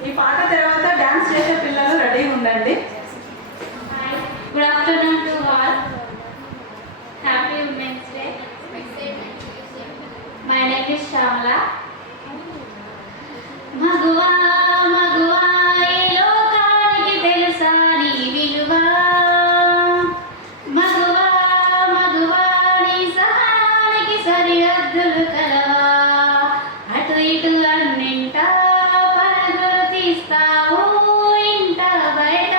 ఈ పాట తర్వాత డాన్స్ చేసే పిల్లలు రెడీగా ఉండండి. Good afternoon to all. Happy Women's Day. My name is Shamala. మగువా మగువా ఈ లోకానికి తెలుసా నీ విలువా? మగువా మగువా నీ సహనానికి సరిహద్దులు కలవా? అటు ఇటు అన్నింటా పరుగులు తీస్తావు, ఇంట బయట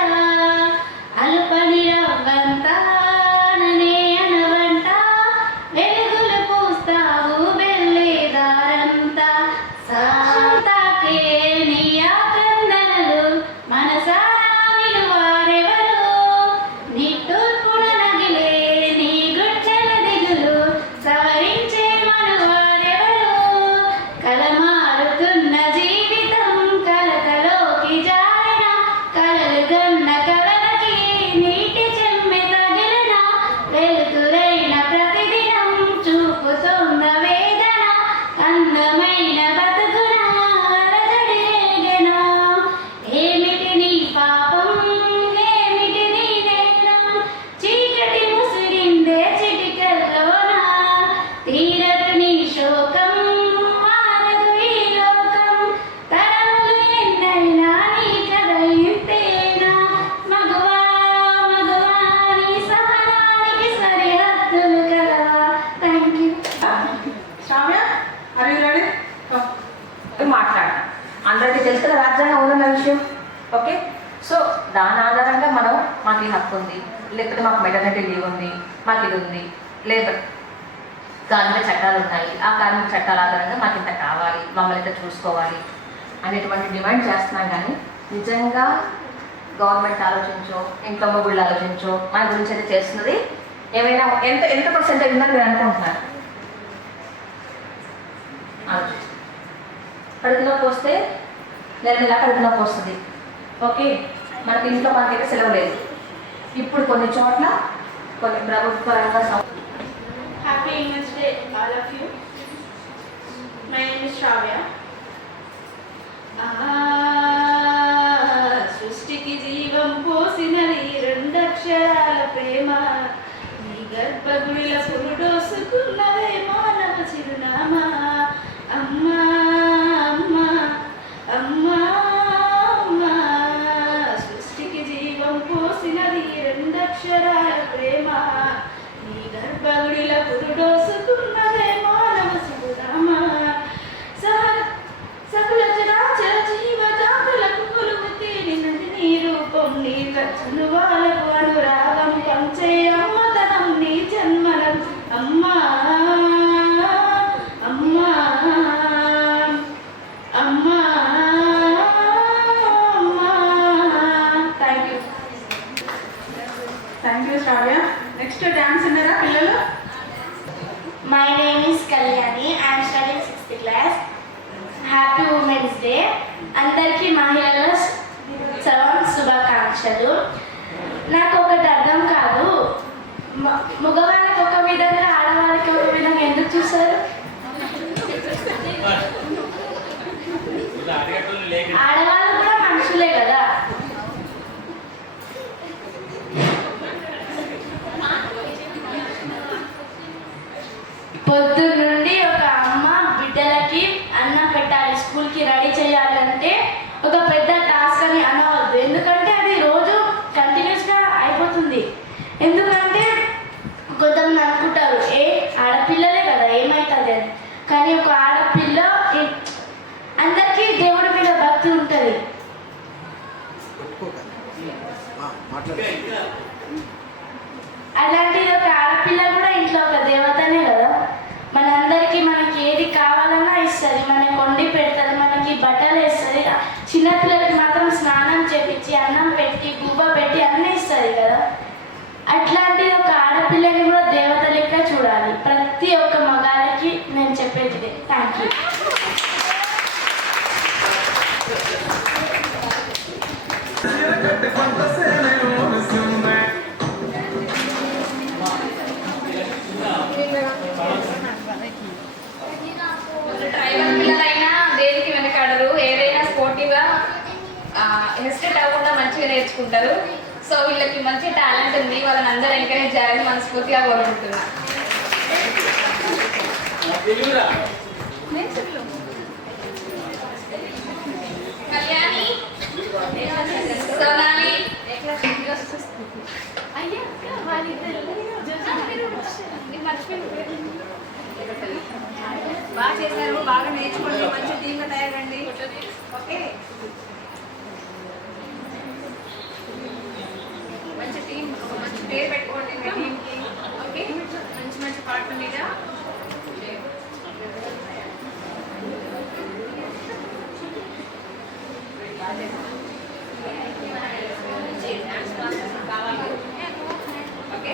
అలుపని రవ్వంత ననే అనవంట, వెలుగులు పూస్తావు బెల్లేదారంతా. సాతాకే నీ ఆక్రందనలు మనసారా విలువారెవరు? నిట్టూర్పున నగిలే నీ గుడ్డల దిగులు సవరించే మనువారెవరు? కలమారుతున్న మాట్లాడటం. అందరికీ తెలుసు కదా రాజ్యాంగం ఉందన్న విషయం. ఓకే, సో దాని ఆధారంగా మనం మాకు ఈ హక్కు ఉంది, లేకపోతే మాకు మెటర్నిటీ లీవ్ ఉంది, మాకు ఇది ఉంది, లేబర్ కార్మిక చట్టాలు ఉన్నాయి, ఆ కార్మిక చట్టాల ఆధారంగా మాకు ఇంత కావాలి, మమ్మల్ని ఇంత చూసుకోవాలి అనేటువంటి డిమాండ్ చేస్తున్నాం. కానీ నిజంగా గవర్నమెంట్ ఆలోచించో, ఇంట్లో మొగుళ్ళు ఆలోచించో మన గురించి అయితే చేస్తున్నది ఏమైనా ఎంత పర్సెంటేజ్ ఉందని మీరు అనుకుంటున్నారు? ఆలోచిస్తాం. కడుపులోకి వస్తే నెల కడుపులోకి వస్తుంది. ఓకే, మనకి ఇంట్లో మనకైతే సెలవు లేదు. ఇప్పుడు కొన్ని చోట్ల కొన్ని ప్రభుత్వ రంగ Happy Women's Day, all of you. My name is Shravya. సృష్టికి జీవం పోసినది రెండక్షరాల ప్రేమ, నీ గర్భగుడిల పురుడోసుకున్నదే మానవ చిరునామా. అమ్మా అమ్మా అమ్మా అమ్మా, సృష్టికి జీవం పోసినది రెండక్షరాల ప్రేమ, నీ గర్భగుడిల పురుడోసుకున్నదే మానవ చిరునామా. సకల చరాచర జీవ జాతులకు కొలువు తీరినది నీ రూపం, నీ లక్షను వాళ్ళకు అనురాగం పంచే అమ్మతనం నీ జన్మనం. అమ్మా అమ్మా అమ్మా అమ్మా. Thank you. Thank you Sravya. Next dance ఉన్నారా పిల్లలు? My name is Kalyani. I am studying 6th class. Happy women's day. అందరికీ మహిళల దినోత్సవం శుభాకాంక్షలు. నాకు ఒకటి అర్థం కాదు, మగవాళ్ళకి ఒక విధంగా ఆడవాళ్ళకి ఒక విధంగా ఎందుకు చూస్తారు? ఆడవాళ్ళు కూడా మనుషులే కదా. పొద్దున్న నుండి ఒక అమ్మ బిడ్డలకి అన్నం పెట్టాలి, స్కూల్కి రెడీ చేయాలంటే ఒక పెద్ద టాస్క్ అని అనవద్దు. ఎందుకంటే అది రోజు కంటిన్యూస్గా అయిపోతుంది. ఎందుకంటే కొంతమంది అనుకుంటారు ఆడపిల్లలే కదా ఏమవుతుంది అని, కానీ ఒక ఆడపిల్ల అందరికీ దేవుడి మీద భక్తి ఉంటుంది. అలాంటిది ఒక ఆడపిల్ల కూడా ఇంట్లో ఒక దేవతనే కదా. మనందరికీ మనకి ఏది కావాలన్నా ఇస్తుంది, మనకి వండి పెడుతుంది, మనకి బట్టలు వేస్తుంది. చిన్నపిల్లలకి మాత్రం స్నానం చేపించి అన్నం పెట్టి గుబ్బ పెట్టి అన్నీ ఇస్తుంది కదా. అట్లాంటిది ఒక ఆడపిల్లని కూడా దేవత లెక్క చూడాలి. ప్రతి ఒక్క మగాళ్ళకి నేను చెప్పేది. Thank you. ట్రైబల్ పిల్లలైనా దేనికి వెనకాడరు, ఏదైనా స్పోర్టివ్గా హెసిటేట్ అవ్వకుండా మంచిగా నేర్చుకుంటారు. సో వీళ్ళకి మంచి టాలెంట్ ఉంది, వాళ్ళని అందరూ ఎంకరేజ్ చేయాలని మనస్ఫూర్తిగా కోరుకుంటున్నా. కళ్యాణి, సోనాలి, బాగా చేశారు, బాగా నేర్చుకోండి, మంచి టీమ్గా తయారండి. ఓకే, మంచి టీం, మంచి పేరు పెట్టుకోండి మీ టీంకి. ఓకే, మంచి మంచి పాటల మీద డాన్స్ క్లాసెస్ కావాలి. ఓకే,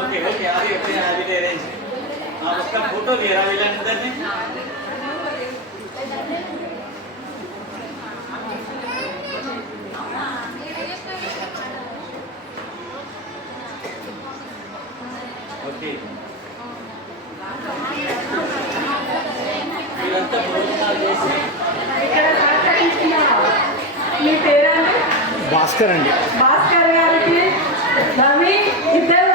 ओके ओके अभी दे अरेंज उसका फोटो ले रहा विलन उधर ने ओके ఇదంతా ప్రోత్సాహం చేసి మీ పేరండి? భాస్కర్ అండి. భాస్కర్ గారికి రవి ఇద్దరు